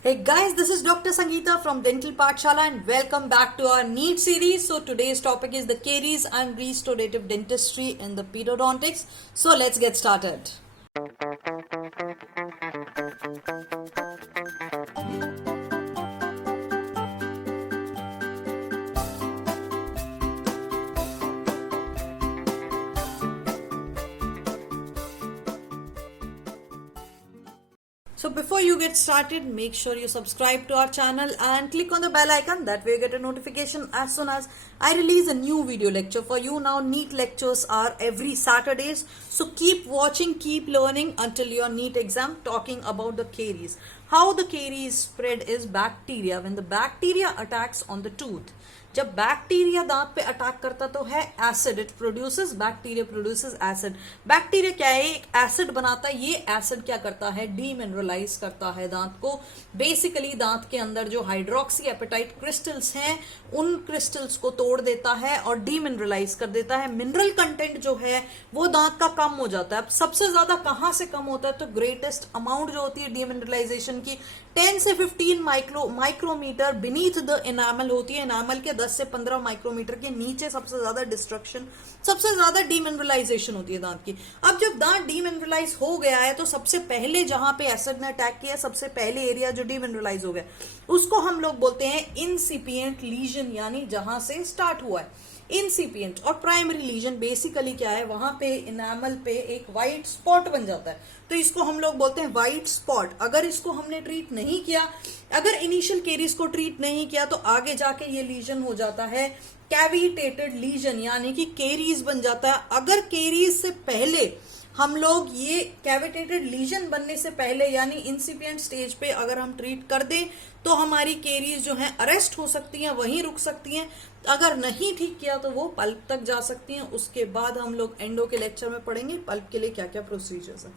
Hey guys, this is Dr. Sangeeta from Dental Pathshala and welcome back to our NEET series. So today's topic is the caries and restorative dentistry in the periodontics. So let's get started. So before you get started, make sure you subscribe to our channel and click on the bell icon. That way you get a notification as soon as I release a new video lecture for you. Now NEET lectures are every Saturdays. So keep watching, keep learning until your NEET exam, talking about the caries. How the caries spread is bacteria. When the bacteria attacks on the tooth, जब bacteria दांत पे attack करता तो है acid, it produces, bacteria produces acid. Bacteria क्या है? एक acid बनाता है. ये एसिड क्या करता है? डीमिनरलाइज करता है दांत को. बेसिकली दांत के अंदर जो हाइड्रोक्सी एपेटाइट क्रिस्टल्स हैं उन क्रिस्टल्स को तोड़ देता है और डीमिनरलाइज कर देता है. मिनरल कंटेंट जो है वो दांत का कम हो जाता है. अब सबसे ज्यादा कहां से कम होता है? तो ग्रेटेस्ट अमाउंट जो होती है डीमिनरलाइजेशन की 10 से 15 माइक्रोमीटर बीनीथ द एनामल होती है. एनामल के 10 से 15 माइक्रोमीटर के नीचे सबसे ज्यादा डिस्ट्रक्शन, सबसे ज्यादा डीमिनरलाइजेशन होती है दांत की. अब जब दांत डीमिनरलाइज हो गया है तो सबसे पहले जहां पे एसिड ने अटैक किया, सबसे पहले एरिया जो डीमिनरलाइज हो गया उसको हम लोग बोलते हैं इंसिपिएंट लीजन, यानी जहां से स्टार्ट हुआ है इंसिपिएंट. और प्राइमरी लीजन बेसिकली क्या है? वहां पे इनामल पे एक व्हाइट स्पॉट बन जाता है, तो इसको हम लोग बोलते हैं व्हाइट स्पॉट. अगर इसको हमने ट्रीट नहीं किया, अगर इनिशियल केरीज को ट्रीट नहीं किया तो आगे जाके ये लीजन हो जाता है कैविटेटेड लीजन, यानी कि केरीज बन जाता है. अगर केरीज से पहले हम लोग ये कैविटेटेड लीजन बनने से पहले यानी इंसिपिएंट स्टेज पे अगर हम ट्रीट कर दें तो हमारी केरीज जो है अरेस्ट हो सकती हैं, वहीं रुक सकती हैं. अगर नहीं ठीक किया तो वो पल्प तक जा सकती हैं. उसके बाद हम लोग एंडो के लेक्चर में पढ़ेंगे पल्प के लिए क्या क्या प्रोसीजर्स है.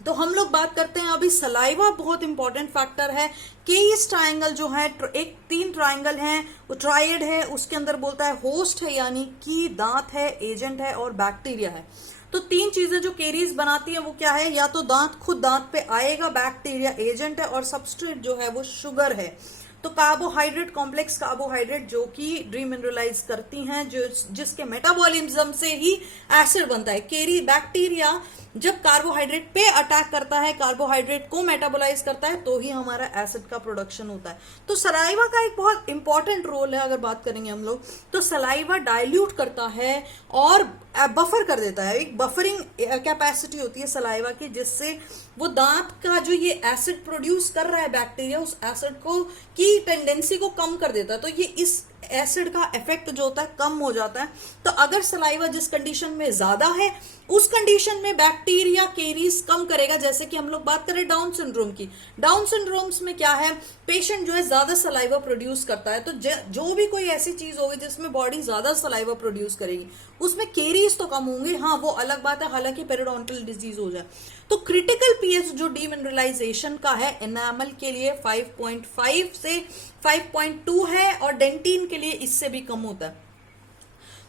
तो हम लोग बात करते हैं अभी सलाइवा बहुत इंपॉर्टेंट फैक्टर है. केस ट्रायंगल जो है, एक 3 ट्रायंगल है, वो ट्रायड है. उसके अंदर बोलता है होस्ट है यानी कि दांत है, एजेंट है और बैक्टीरिया है. तो 3 चीजें जो केरीज बनाती है वो क्या है? या तो दांत खुद दांत पे आएगा, बैक्टीरिया एजेंट है और सबस्ट्रेट जो है वो शुगर है. तो कार्बोहाइड्रेट, कॉम्प्लेक्स कार्बोहाइड्रेट जो कि डीमिनरलाइज करती हैं, जो जिसके मेटाबॉलिज्म से ही एसिड बनता है. केरी बैक्टीरिया जब कार्बोहाइड्रेट पे अटैक करता है, कार्बोहाइड्रेट को मेटाबोलाइज करता है, तो ही हमारा एसिड का प्रोडक्शन होता है. तो सलाइवा का एक बहुत इंपॉर्टेंट रोल है. अगर बात करेंगे हम लोग तो सलाइवा डाइल्यूट करता है और बफर कर देता है. एक बफरिंग कैपेसिटी होती है सलाइवा की, जिससे वो दांत का जो ये एसिड प्रोड्यूस कर रहा है बैक्टीरिया, उस एसिड को की टेंडेंसी को कम कर देता है. तो ये इस एसिड का इफेक्ट जो होता है कम हो जाता है. तो अगर सलाइवा जिस कंडीशन में ज्यादा है उस कंडीशन में बैक्टीरिया केरीज कम करेगा. जैसे कि हम लोग बात करें डाउन सिंड्रोम की. डाउन सिंड्रोम्स में क्या है? पेशेंट जो है ज्यादा सलाइवा प्रोड्यूस करता है. तो जो भी कोई ऐसी चीज होगी जिसमें बॉडी ज्यादा सलाइवा प्रोड्यूस करेगी उसमें केरीज तो कम होंगे. हाँ, वो अलग बात है हालांकि पेरिडोंटल डिजीज हो जाए. तो क्रिटिकल पीएच जो डीमिनरलाइजेशन का है एनामल के लिए 5.5 से 5.2 है और डेंटिन के लिए इससे भी कम होता है.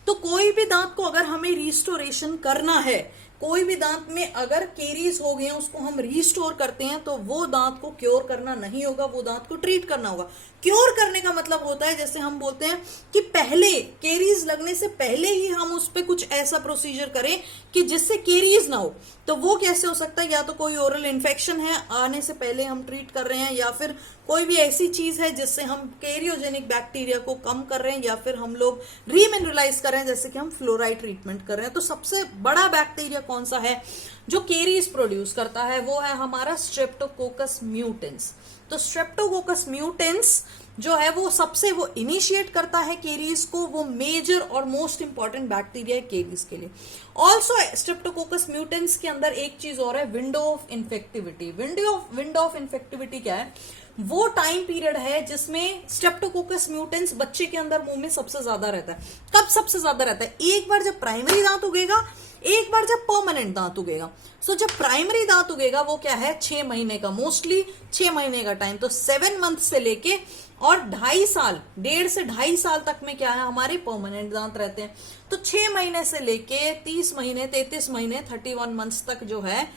तो कोई भी दांत को अगर हमें रिस्टोरेशन करना है, कोई भी दांत में अगर केरीज हो गए उसको हम रिस्टोर करते हैं तो वो दांत को क्योर करना नहीं होगा, वो दांत को ट्रीट करना होगा. क्योर करने का मतलब होता है, जैसे हम बोलते हैं कि पहले केरीज लगने से पहले ही हम उस पर कुछ ऐसा प्रोसीजर करें कि जिससे केरीज ना हो. तो वो कैसे हो सकता है? या तो कोई ओरल इन्फेक्शन है, आने से पहले हम ट्रीट कर रहे हैं, या फिर कोई भी ऐसी चीज है जिससे हम कैरियोजेनिक बैक्टीरिया को कम कर रहे हैं, या फिर हम लोग रीमिनरलाइज कर रहे हैं जैसे कि हम फ्लोराइड ट्रीटमेंट कर रहे हैं. तो सबसे बड़ा बैक्टीरिया कौन सा है जो केरीज प्रोड्यूस करता है? वो है हमारा स्ट्रेप्टोकोकस म्यूटेंस. तो स्ट्रेप्टोकोकस म्यूटेंस जो है वो सबसे वो इनिशिएट करता है केरीज को. वो मेजर और मोस्ट इंपॉर्टेंट बैक्टीरिया है केरीज के लिए. ऑल्सो स्ट्रेप्टोकोकस म्यूटेंस के अंदर एक चीज और है, window of infectivity. Window of infectivity क्या है? वो टाइम पीरियड है जिसमें स्ट्रेप्टोकोकस म्यूटेंस बच्चे के अंदर मुंह में सबसे ज्यादा रहता है. कब सबसे ज्यादा रहता है? एक बार जब प्राइमरी दांत उगेगा, एक बार जब परमानेंट दांत उगेगा. सो जब प्राइमरी दांत उगेगा वो क्या है, 6 महीने का, मोस्टली 6 महीने का टाइम। तो 7 मंथ से लेके और 2.5 साल, 1.5 से 2.5 साल तक में क्या है, हमारे परमानेंट दांत रहते हैं। तो 6 महीने से लेके 30 महीने, 33 महीने, 31 मंथ्स तक जो है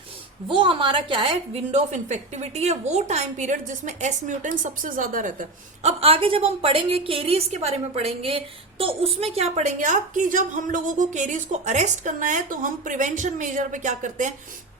वो हमारा क्या है, विंडो ऑफ इन्फेक्टिविटी है, वो टाइम पीरियड जिसमें एस म्यूटेंट सबसे ज्यादा रहता है। अब आगे जब हम पढ़ेंगे केरीज के बारे में पढ़ेंगे, तो उसमें क्या पढ़ेंगे आप कि जब हम लोगों को केरीज को अरेस्ट करना है तो हम प्रिवेंशन मेजर पे क्या करते हैं,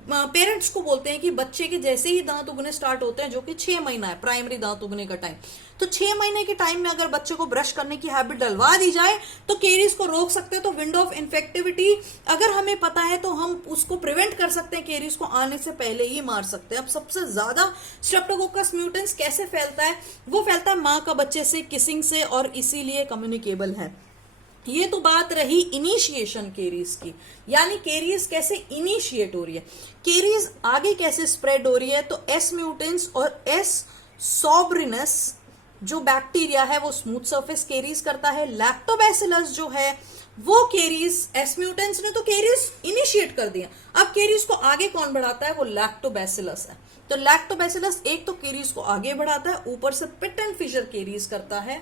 पेरेंट्स को बोलते हैं कि बच्चे के जैसे ही दांत उगने स्टार्ट होते हैं, जो कि 6 महीना है प्राइमरी दांत उगने का टाइम, तो 6 महीने के टाइम में अगर बच्चे को ब्रश करने की हैबिट डलवा दी जाए तो केरीज को रोक सकते हैं। तो विंडो ऑफ इन्फेक्टिविटी अगर हमें पता है तो हम उसको प्रिवेंट कर सकते हैं, केरीज को आने से पहले ही मार सकते हैं। अब सबसे ज्यादा स्ट्रेप्टोकोकस म्यूटेंस कैसे फैलता है, वो फैलता है माँ का बच्चे से, किसिंग से, और इसीलिए कम्युनिकेबल है। ये तो बात रही इनिशिएशन केरीज की, यानी केरीज कैसे इनिशिएट हो रही है, केरीज आगे कैसे स्प्रेड हो रही है। तो एस म्यूटेंस और एस सोब्रिनस जो बैक्टीरिया है वो स्मूथ सरफेस केरीज करता है। लैक्टोबैसिलस जो है वो केरीज, एस म्यूटेंस ने तो केरीज इनिशिएट कर दिया, अब केरीज को आगे कौन बढ़ाता है, वो लैक्टोबैसिलस है। तो लैक्टोबैसिलस एक तो केरीज को आगे बढ़ाता है, ऊपर से पिट एंड फिशर केरीज करता है,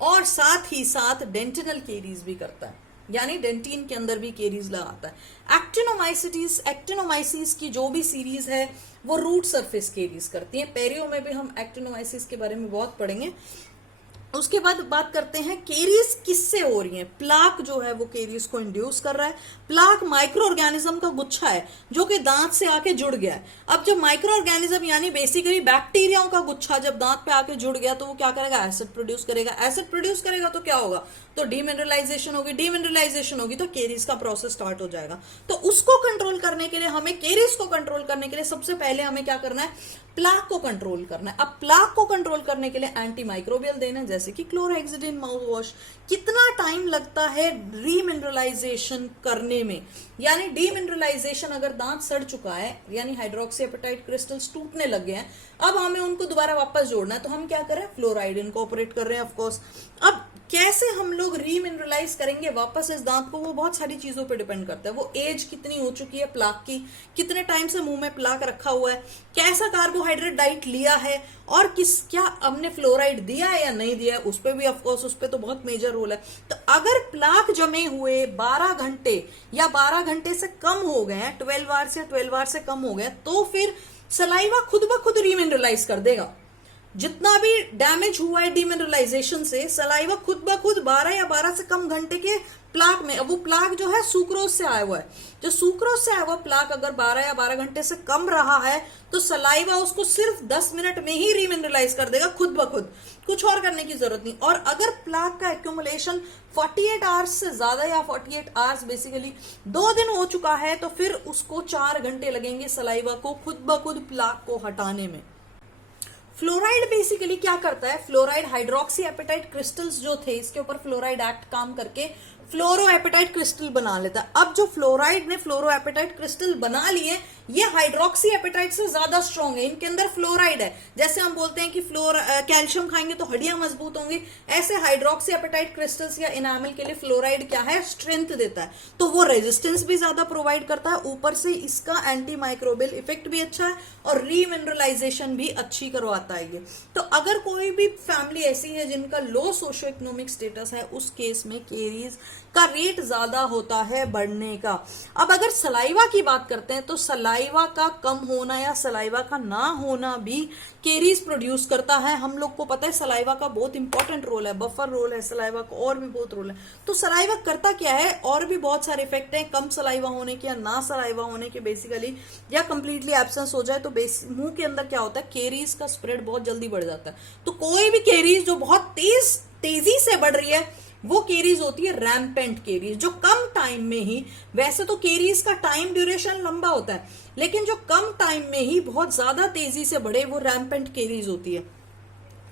और साथ ही साथ डेंटिनल केरीज भी करता है, यानी डेंटिन के अंदर भी केरीज लगाता है। एक्टिनोमाइसिस की जो भी सीरीज है वो रूट सरफेस केरीज करती है। पेरियो में भी हम एक्टिनोमाइसिस के बारे में बहुत पढ़ेंगे। उसके बाद बात करते हैं केरीज किससे हो रही है। प्लाक जो है वो केरीज को इंड्यूस कर रहा है। प्लाक माइक्रो ऑर्गेनिज्म का गुच्छा है जो कि दांत से आके जुड़ गया है। अब जब माइक्रो ऑर्गेनिज्म यानी बेसिकली बैक्टीरियाओं का गुच्छा जब दांत पे आके जुड़ गया तो वो क्या करेगा, एसिड प्रोड्यूस करेगा। एसिड प्रोड्यूस करेगा तो क्या होगा, तो डीमिनरलाइजेशन होगी। डीमिनरलाइजेशन होगी तो केरीज का प्रोसेस स्टार्ट हो जाएगा। तो उसको कंट्रोल करने के लिए हमें, केरीज को कंट्रोल करने के लिए सबसे पहले हमें क्या करना है, प्लाक को कंट्रोल करना है। अब प्लाक को कंट्रोल करने के लिए एंटी माइक्रोबियल देना है, जैसे कि क्लोरहेक्सिडिन माउथ वॉश। कितना टाइम लगता है रीमिनरलाइजेशन करने में, यानी डीमिनरलाइजेशन अगर दांत सड़ चुका है, यानी हाइड्रोक्सी एपेटाइट क्रिस्टल्स टूटने लग गए हैं, अब हमें उनको दोबारा वापस जोड़ना है, तो हम क्या कर रहे हैं, फ्लोराइड इनकॉर्पोरेट कर रहे हैं ऑफकोर्स। अब कैसे हम लोग रीमिनरलाइज करेंगे वापस इस दांत को, वो बहुत सारी चीजों पे डिपेंड करता है। वो एज कितनी हो चुकी है प्लाक की, कितने टाइम से मुंह में प्लाक रखा हुआ है, कैसा कार्बोहाइड्रेट डाइट लिया है, और क्या हमने फ्लोराइड दिया है या नहीं दिया है, उस पर भी ऑफकोर्स, उस पर तो बहुत मेजर रोल है। तो अगर प्लाक जमे हुए 12 घंटे या 12 घंटे से कम हो गए हैं, 12 आवर्स या 12 आवर्स से कम हो गए, तो फिर सलाइवा खुद ब खुद रीमिनरलाइज कर देगा। जितना भी डैमेज हुआ है डीमिनरलाइजेशन से, सलाइवा खुद ब खुद 12 या 12 से कम घंटे के प्लाक में, अब वो प्लाक जो है सुक्रोज से आया हुआ है, जो सुक्रोज से आया हुआ प्लाक अगर 12 या 12 घंटे से कम रहा है तो सलाइवा उसको सिर्फ 10 मिनट में ही रीमिनरलाइज कर देगा खुद ब खुद, कुछ और करने की जरूरत नहीं। और अगर प्लाक का एक्यूमुलेशन 48 आवर्स से ज्यादा, या 48 आवर्स बेसिकली 2 दिन हो चुका है, तो फिर उसको 4 घंटे लगेंगे सलाइवा को खुद ब खुद प्लाक को हटाने में। फ्लोराइड बेसिकली क्या करता है, फ्लोराइड हाइड्रोक्सी एपेटाइट क्रिस्टल्स जो थे, इसके ऊपर फ्लोराइड एक्ट काम करके फ्लोरो एपेटाइट क्रिस्टल बना लेता है। अब जो फ्लोराइड ने फ्लोरो एपेटाइट क्रिस्टल बना लिए, ये हाइड्रोक्सी एपेटाइट से ज्यादा स्ट्रॉन्ग है, इनके अंदर फ्लोराइड है। जैसे हम बोलते हैं कि कैल्शियम खाएंगे तो हड्डियां मजबूत होंगी, ऐसे हाइड्रोक्सी एपेटाइट क्रिस्टल्स या इनामल के लिए फ्लोराइड क्या है, स्ट्रेंथ देता है। तो वो रेजिस्टेंस भी ज्यादा प्रोवाइड करता है, ऊपर से इसका एंटी माइक्रोबियल इफेक्ट भी अच्छा है, और रीमिनरलाइजेशन भी अच्छी करवाता है ये। तो अगर कोई भी फैमिली ऐसी है जिनका लो सोशो इकोनॉमिक स्टेटस है, उस केस में केरीज का रेट ज्यादा होता है बढ़ने का। अब अगर सलाइवा की बात करते हैं तो सलाइवा का कम होना या सलाइवा का ना होना भी केरीज प्रोड्यूस करता है। हम लोग को पता है सलाइवा का बहुत इंपॉर्टेंट रोल है, बफर रोल है सलाइवा का, और भी बहुत रोल है। तो सलाइवा करता क्या है, और भी बहुत सारे इफेक्ट हैं कम सलाइवा होने के या ना सलाइवा होने के बेसिकली, या कंप्लीटली एब्सेंस हो जाए तो मुंह के अंदर क्या होता है, केरीज का स्प्रेड बहुत जल्दी बढ़ जाता है। तो कोई भी केरीज जो बहुत तेजी से बढ़ रही है वो केरीज होती है रैम्पेंट केरीज, जो कम टाइम में ही, वैसे तो केरीज का टाइम ड्यूरेशन लंबा होता है, लेकिन जो कम टाइम में ही बहुत ज्यादा तेजी से बढ़े वो रैम्पेंट केरीज होती है।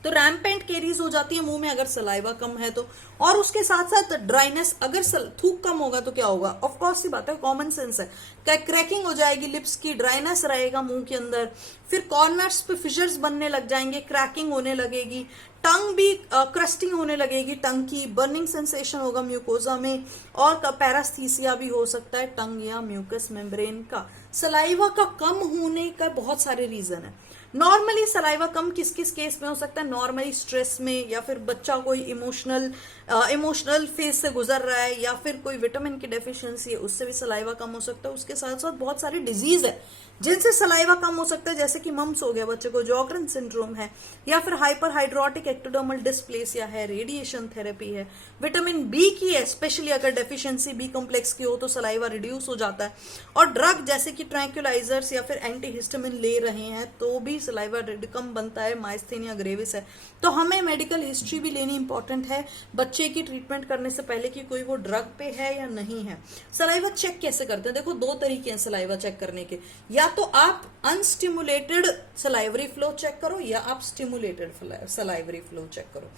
तो रैम्पेंट केरीज हो जाती है मुंह में अगर सलाइवा कम है तो। और उसके साथ साथ ड्राइनेस, अगर थूक कम होगा तो क्या होगा, ऑफ कोर्स सी बात है, कॉमन सेंस है, क्रैकिंग हो जाएगी लिप्स की, ड्राइनेस रहेगा मुंह के अंदर, फिर कॉर्नर्स पे फिशर्स बनने लग जाएंगे, क्रैकिंग होने लगेगी, टंग भी क्रस्टिंग होने लगेगी, टंग की बर्निंग सेंसेशन होगा म्यूकोजा में, और पैरास्थीसिया भी हो सकता है टंग या म्यूकस मेम्ब्रेन का। सलाइवा का कम होने का बहुत सारे रीजन है। नॉर्मली सलाइवा कम किस किस केस में हो सकता है, नॉर्मली स्ट्रेस में, या फिर बच्चा कोई इमोशनल फेज से गुजर रहा है, या फिर कोई विटामिन की डेफिशिएंसी है, उससे भी सलाइवा कम हो सकता है। उसके साथ साथ बहुत सारी डिजीज है जिनसे सलाइवा कम हो सकता है, जैसे कि मम्स हो गया बच्चे को, जॉगरन सिंड्रोम है, या फिर हाइपर हाइड्रोटिक एक्टोडर्मल डिस्प्लेसिया है, रेडिएशन थेरेपी है, विटामिन बी की है, स्पेशली अगर डेफिशिएंसी बी कॉम्प्लेक्स की हो तो सलाइवा रिड्यूस हो जाता है। और ड्रग जैसे कि ट्रैंक्युलाइजर्स या फिर एंटीहिस्टामिन ले रहे हैं तो भी सलाइवा कम बनता है, माइस्थेनिया ग्रेविस है। तो हमें मेडिकल हिस्ट्री भी लेनी इंपॉर्टेंट है बच्चे की ट्रीटमेंट करने से पहले कि कोई वो ड्रग पे है या नहीं है। सलाइवा चेक कैसे करते हैं, देखो दो तरीके हैं सलाइवा चेक करने के, या तो आप अनस्टिमुलेटेड सलाइवरी फ्लो चेक करो या आप स्टिमुलेटेड सलाइवरी फ्लो चेक करो।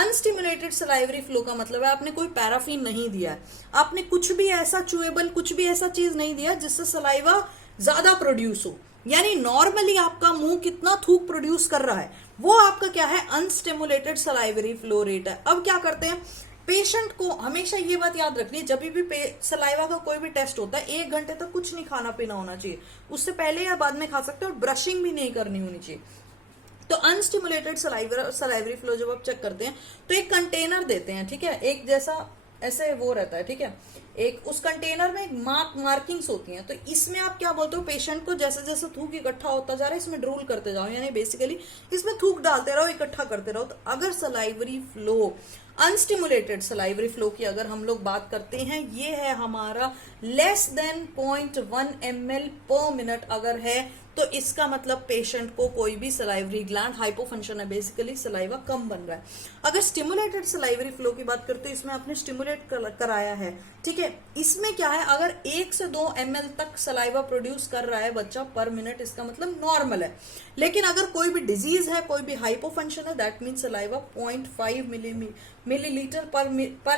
अनस्टिमुलेटेड सलाइवरी फ्लो का मतलब है आपने कोई पैराफिन नहीं दिया है, आपने कुछ भी ऐसा चुएबल, कुछ भी ऐसा चीज नहीं दिया जिससे सलाइवा ज्यादा प्रोड्यूस हो, यानी नॉर्मली आपका मुंह कितना थूक प्रोड्यूस कर रहा है वो आपका क्या है, अनस्टिमुलेटेड सलाइवरी फ्लो रेट है। अब क्या करते हैं, पेशेंट को हमेशा ये बात याद रखनी है, जब भी सलाइवा का कोई भी टेस्ट होता है 1 घंटे तक कुछ नहीं खाना पीना होना चाहिए, उससे पहले या बाद में खा सकते हैं, और ब्रशिंग भी नहीं करनी होनी चाहिए। तो अनस्टिमुलेटेड सलाइवरी फ्लो जब आप चेक करते हैं तो एक कंटेनर देते हैं, ठीक है, एक जैसा ऐसे वो रहता है, ठीक है, एक उस कंटेनर में मार्किंग्स होती हैं। तो इसमें आप क्या बोलते हो, पेशेंट को जैसे जैसे थूक इकट्ठा होता जा रहा है इसमें ड्रूल करते जाओ, यानी बेसिकली इसमें थूक डालते रहो, इकट्ठा करते रहो। तो अगर सलाइवरी फ्लो, अनस्टिमुलेटेड सलाइवरी फ्लो की अगर हम लोग बात करते हैं, ये है हमारा लेस देन 0.1 ml पर मिनट अगर है तो इसका मतलब पेशेंट को कोई भी सलाइवरी ग्लैंड हाइपोफंक्शन है, बेसिकली सलाइवा कम बन रहा है। अगर स्टिमुलेटेड सलाइवरी फ्लो की बात करते हैं, इसमें आपने स्टिमुलेट कराया है, ठीक है, इसमें क्या है, अगर 1 से 2 ml तक सलाइवा प्रोड्यूस कर रहा है बच्चा पर मिनट, इसका मतलब नॉर्मल है। लेकिन अगर कोई भी डिजीज है, कोई भी हाइपोफंक्शन है, दैट मीन सलाइवा 0.5 मिलीलीटर पर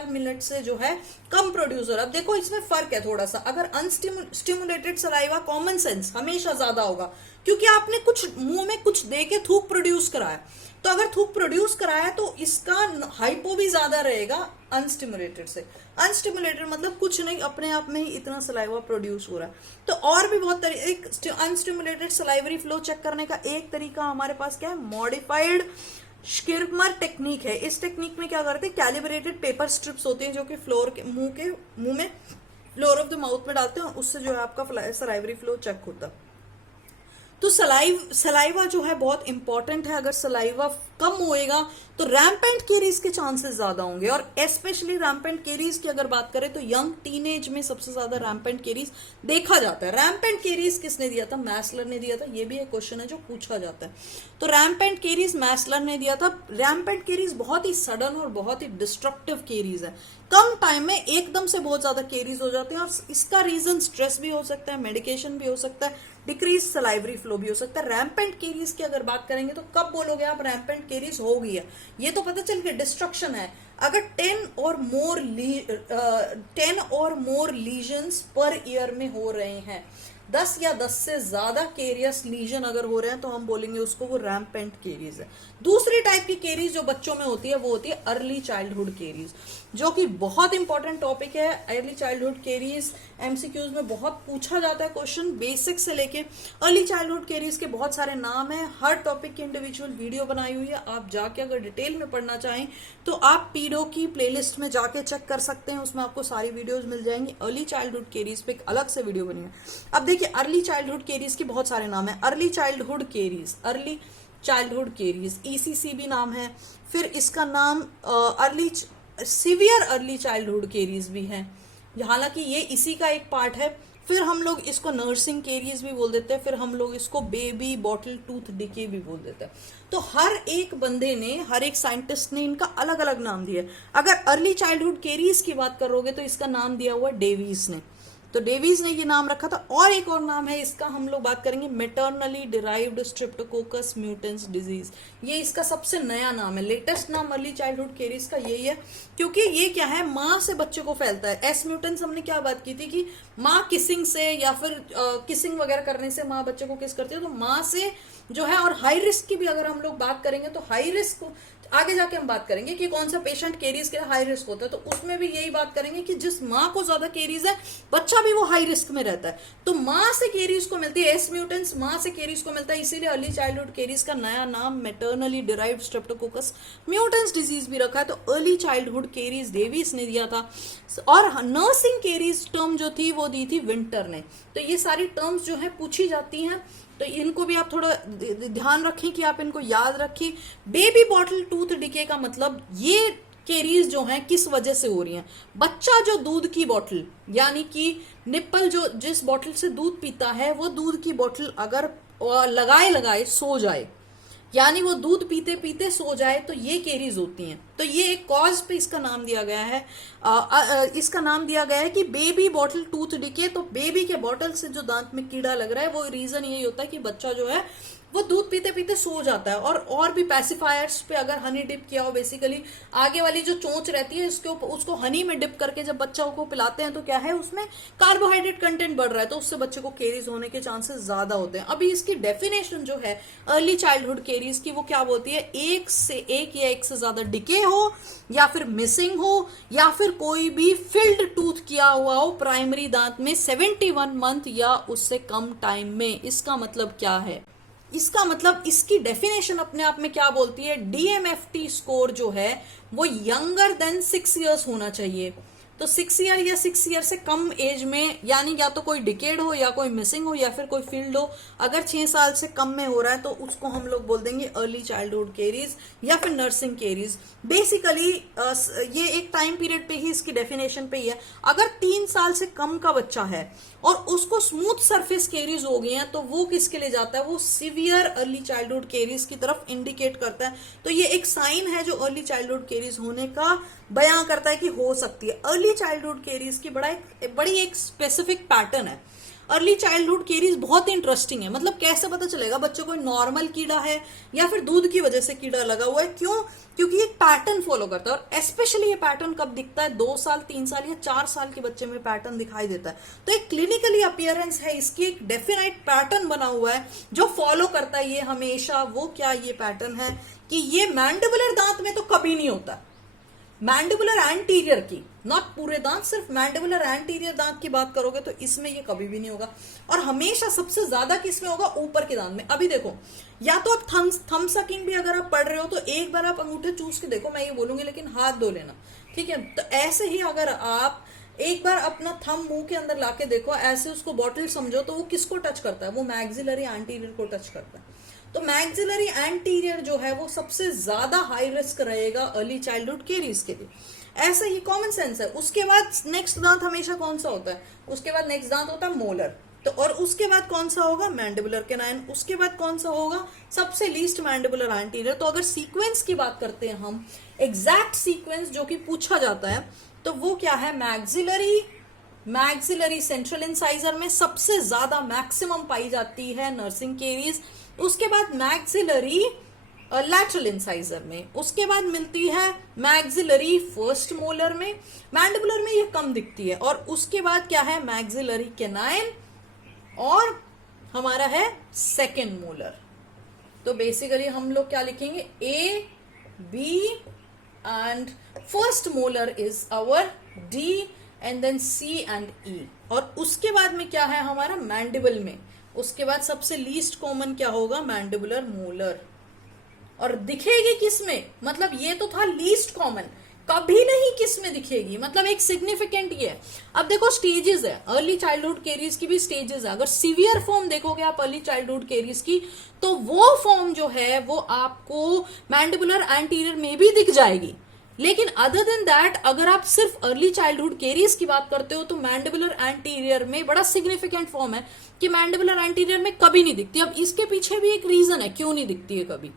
मिनट से जो है कम प्रोड्यूस हो रहा है। अब देखो इसमें फर्क है थोड़ा सा, अगर अनस्टिमुलेटेड सलाइवा कॉमन सेंस हमेशा ज्यादा होगा क्योंकि आपने कुछ मुंह में कुछ दे के थूक प्रोड्यूस कराया, तो अगर थूक प्रोड्यूस कराया तो इसका हाइपो भी ज्यादा रहेगा अनस्टिमुलेटेड से। अनस्टिमुलेटेड मतलब कुछ नहीं, अपने आप में ही इतना सलाइवा प्रोड्यूस हो रहा है। तो और भी बहुत तरीके, अनस्टिमुलेटेड सलाइवरी फ्लो चेक करने का एक तरीका हमारे पास क्या है, मॉडिफाइड श्किर्मर टेक्निक है। इस टेक्निक में क्या करते हैं, कैलिब्रेटेड पेपर स्ट्रिप्स होती हैं जो कि मुंह में फ्लोर ऑफ द माउथ में डालते हैं, उससे जो है आपका सलाइवरी फ्लो चेक होता है। तो सलाइवा जो है बहुत इंपॉर्टेंट है, अगर सलाइवा कम होएगा तो रैम्पेंट केरीज के चांसेस ज्यादा होंगे, और स्पेशली रैम्पेंट केरीज की अगर बात करें तो यंग टीनेज में सबसे ज्यादा रैम्पेंट केरीज देखा जाता है। रैम्पेंट केरीज किसने दिया था, मैस्लर ने दिया था, ये भी एक क्वेश्चन है जो पूछा जाता है। तो रैम्पेंट केरीज मैस्लर ने दिया था। रैम्पेंट केरीज बहुत ही सडन और बहुत ही डिस्ट्रक्टिव केरीज है, कम टाइम में एकदम से बहुत ज्यादा केरीज हो जाते हैं, और इसका रीजन स्ट्रेस भी हो सकता है, मेडिकेशन भी हो सकता है, डिक्रीज सलाइवरी फ्लो भी हो सकता है। रैम्पेंट केरीज की अगर बात करेंगे तो कब बोलोगे आप रैम्पेंट केरीज हो गई है, ये तो पता चल गया डिस्ट्रक्शन है। अगर 10 और मोर लीजन्स पर ईयर में हो रहे हैं, 10 या 10 से ज्यादा केरियस लीजन अगर हो रहे हैं तो हम बोलेंगे उसको वो रैम्पेंट केरीज है। दूसरी टाइप की केरीज जो बच्चों में होती है वो होती है अर्ली चाइल्डहुड केरीज, जो कि बहुत इंपॉर्टेंट टॉपिक है। अर्ली चाइल्डहुड केरीज एमसीक्यूज में बहुत पूछा जाता है क्वेश्चन, बेसिक से लेके। अर्ली चाइल्डहुड केरीज के बहुत सारे नाम है, हर टॉपिक की इंडिविजुअल वीडियो बनाई हुई है, आप जाके अगर डिटेल में पढ़ना चाहें तो आप पीडो की प्लेलिस्ट में जाके चेक कर सकते हैं, उसमें आपको सारी वीडियोज मिल जाएंगी। अर्ली चाइल्डहुड केरीज पे एक अलग से वीडियो बनी है। अब देखिए अर्ली चाइल्डहुड केरीज के बहुत सारे नाम है, अर्ली चाइल्डहुड केरीज ईसीसी भी नाम है, फिर इसका नाम सीवियर अर्ली चाइल्डहुड केरीज भी है, हालांकि ये इसी का एक पार्ट है। फिर हम लोग इसको नर्सिंग केरीज भी बोल देते हैं, फिर हम लोग इसको बेबी बॉटल टूथ डिके भी बोल देते हैं। तो हर एक बंदे ने, हर एक साइंटिस्ट ने इनका अलग अलग नाम दिया है। अगर अर्ली चाइल्डहुड केरीज की बात करोगे तो इसका नाम दिया हुआ डेविस ने, तो डेवीज ने ये नाम रखा था। और एक और नाम है इसका, हम लोग बात करेंगे मेटर्नली डिराइव्ड स्ट्रेप्टोकोकस म्यूटेंस डिजीज। ये इसका सबसे नया नाम है, लेटेस्ट नाम अर्ली चाइल्डहुड केरीज का यही है, क्योंकि ये क्या है, माँ से बच्चे को फैलता है। एस म्यूटेंस हमने क्या बात की थी कि माँ किसिंग से या फिर किसिंग वगैरह करने से माँ बच्चे को किस करती है, तो माँ से जो है। और हाई रिस्क की भी अगर हम लोग बात करेंगे तो हाई रिस्क आगे जाके हम बात करेंगे कि कौन सा पेशेंट केरीज के हाई रिस्क होता है, तो उसमें भी यही बात करेंगे कि जिस माँ को ज्यादा केरीज है बच्चा भी वो हाई रिस्क में रहता है। तो माँ से केरीज को मिलती है, एस म्यूटेंस माँ से केरीज को मिलता है, इसीलिए अर्ली चाइल्डहुड केरीज का नया नाम मेटर्नली डिराइव्ड स्ट्रेप्टोकोकस म्यूटेंस डिजीज भी रखा है। तो अर्ली चाइल्डहुड केरीज डेविस ने दिया था, और नर्सिंग केरीज टर्म जो थी वो दी थी विंटर ने। तो ये सारी टर्म्स जो है पूछी जाती हैं, तो इनको भी आप थोड़ा ध्यान रखें कि आप इनको याद रखिए। बेबी बॉटल टूथ डिके का मतलब ये केरीज जो हैं किस वजह से हो रही हैं। बच्चा जो दूध की बोतल यानी कि निप्पल जो जिस बोतल से दूध पीता है वो दूध की बोतल अगर लगाए लगाए सो जाए, यानी वो दूध पीते पीते सो जाए, तो ये केरीज होती हैं। तो ये एक कॉज पे इसका नाम दिया गया है। इसका नाम दिया गया है कि बेबी बॉटल टूथ डिके। तो बेबी के बॉटल से जो दांत में कीड़ा लग रहा है वो रीजन यही होता है कि बच्चा जो है वो दूध पीते पीते सो जाता है। और भी पैसिफायर्स पे अगर हनी डिप किया हो, बेसिकली आगे वाली जो चोंच रहती है इसके ऊपर उसको हनी में डिप करके जब बच्चों को पिलाते हैं तो क्या है, उसमें कार्बोहाइड्रेट कंटेंट बढ़ रहा है, तो उससे बच्चे को केरीज होने के चांसेस ज्यादा होते हैं। अभी इसकी डेफिनेशन जो है अर्ली चाइल्डहुड केरीज की वो क्या बोलती है, एक से एक या एक से ज्यादा डिके हो या फिर मिसिंग हो या फिर कोई भी फिल्ड टूथ किया हुआ हो प्राइमरी दांत में 71 मंथ या उससे कम टाइम में। इसका मतलब क्या है, इसका मतलब इसकी डेफिनेशन अपने आप में क्या बोलती है, डीएमएफटी स्कोर जो है वो यंगर देन 6 इयर्स होना चाहिए। तो 6 ईयर या 6 ईयर से कम एज में, यानी या तो कोई डिकेड हो या कोई मिसिंग हो या फिर कोई फील्ड हो, अगर 6 साल से कम में हो रहा है तो उसको हम लोग बोल देंगे अर्ली चाइल्डहुड केरीज या फिर नर्सिंग केरीज। बेसिकली ये एक टाइम पीरियड पे ही इसकी डेफिनेशन पे ही है। अगर 3 साल से कम का बच्चा है और उसको स्मूथ सरफेस केरीज हो गई हैं तो वो किसके लिए जाता है, वो सिवियर अर्ली चाइल्डहुड केरीज की तरफ इंडिकेट करता है। तो ये एक साइन है जो अर्ली चाइल्डहुड केरीज होने का बयां करता है कि हो सकती है। अर्ली चाइल्डहुड केरीज की बड़ी एक स्पेसिफिक पैटर्न है। अर्ली चाइल्डहुड केरीज बहुत इंटरेस्टिंग है। मतलब कैसे पता चलेगा बच्चों को नॉर्मल कीड़ा है या फिर दूध की वजह से कीड़ा लगा हुआ है, क्यों, क्योंकि ये पैटर्न फॉलो करता है। और स्पेशली ये पैटर्न कब दिखता है, 2 साल 3 साल या 4 साल के बच्चे में पैटर्न दिखाई देता है। तो एक क्लिनिकली अपीयरेंस है इसकी, एक डेफिनेट पैटर्न बना हुआ है जो फॉलो करता है ये हमेशा। वो क्या ये पैटर्न है कि ये मैंडिबुलर दांत में तो कभी नहीं होता, मैंडिबुलर एंटीरियर की, नॉट पूरे दांत, सिर्फ मैंडिबुलर एंटीरियर दांत की बात करोगे तो इसमें ये कभी भी नहीं होगा। और हमेशा सबसे ज्यादा किसमें होगा, ऊपर के दांत में। अभी देखो, या तो आप थम सकिंग भी अगर आप पढ़ रहे हो तो एक बार आप अंगूठे चूस के देखो, मैं ये बोलूंगी, लेकिन हाथ धो लेना, ठीक है। तो ऐसे ही अगर आप एक बार अपना थंब मुंह के अंदर लाके देखो, ऐसे उसको बॉटल समझो, तो वो किसको टच करता है, वो मैक्सिलरी एंटीरियर को टच करता है। तो मैक्सिलरी एंटीरियर जो है वो सबसे ज्यादा हाई रिस्क रहेगा अर्ली चाइल्डहुड केरीज के लिए। ऐसा ही कॉमन सेंस है। उसके बाद नेक्स्ट दांत हमेशा कौन सा होता है, उसके बाद नेक्स्ट दांत होता है मोलर। तो और उसके बाद कौन सा होगा, मैंडिबुलर कैनाइन। उसके बाद कौन सा होगा, सबसे लीस्ट मैंडिबुलर एंटीरियर। तो अगर सीक्वेंस की बात करते हैं हम, एग्जैक्ट सीक्वेंस जो कि पूछा जाता है, तो वो क्या है, मैक्सिलरी सेंट्रल इंसाइजर में सबसे ज्यादा मैक्सिमम पाई जाती है नर्सिंग केरीज। उसके बाद मैक्सिलरी लैटरल इंसाइजर में, उसके बाद मिलती है मैक्सिलरी फर्स्ट मोलर में, मैंडिबुलर में ये कम दिखती है। और उसके बाद क्या है, मैक्सिलरी कैनाइन, और हमारा है सेकेंड मोलर। तो बेसिकली हम लोग क्या लिखेंगे, A B and first molar is our D and then C and E. और उसके बाद में क्या है हमारा, मैंडिबल में, उसके बाद सबसे लीस्ट कॉमन क्या होगा, मैंडिबुलर मोलर। और दिखेगी किसमें, मतलब ये तो था लीस्ट कॉमन, कभी नहीं किसमें दिखेगी, मतलब एक सिग्निफिकेंट ये है। अब देखो स्टेजेस है, अर्ली चाइल्डहुड केरीज की भी स्टेजेस है। अगर सीवियर फॉर्म देखोगे आप अर्ली चाइल्डहुड केरीज की, तो वो फॉर्म जो है वो आपको मैंडिबुलर एंटीरियर में भी दिख जाएगी। लेकिन अदर देन दैट, अगर आप सिर्फ अर्ली चाइल्डहुड केरीज की बात करते हो तो मैंडिबुलर एंटीरियर में बड़ा सिग्निफिकेंट फॉर्म है कि मैंडिबुलर एंटीरियर में कभी नहीं दिखती। अब इसके पीछे भी एक रीजन है क्यों नहीं दिखती है कभी।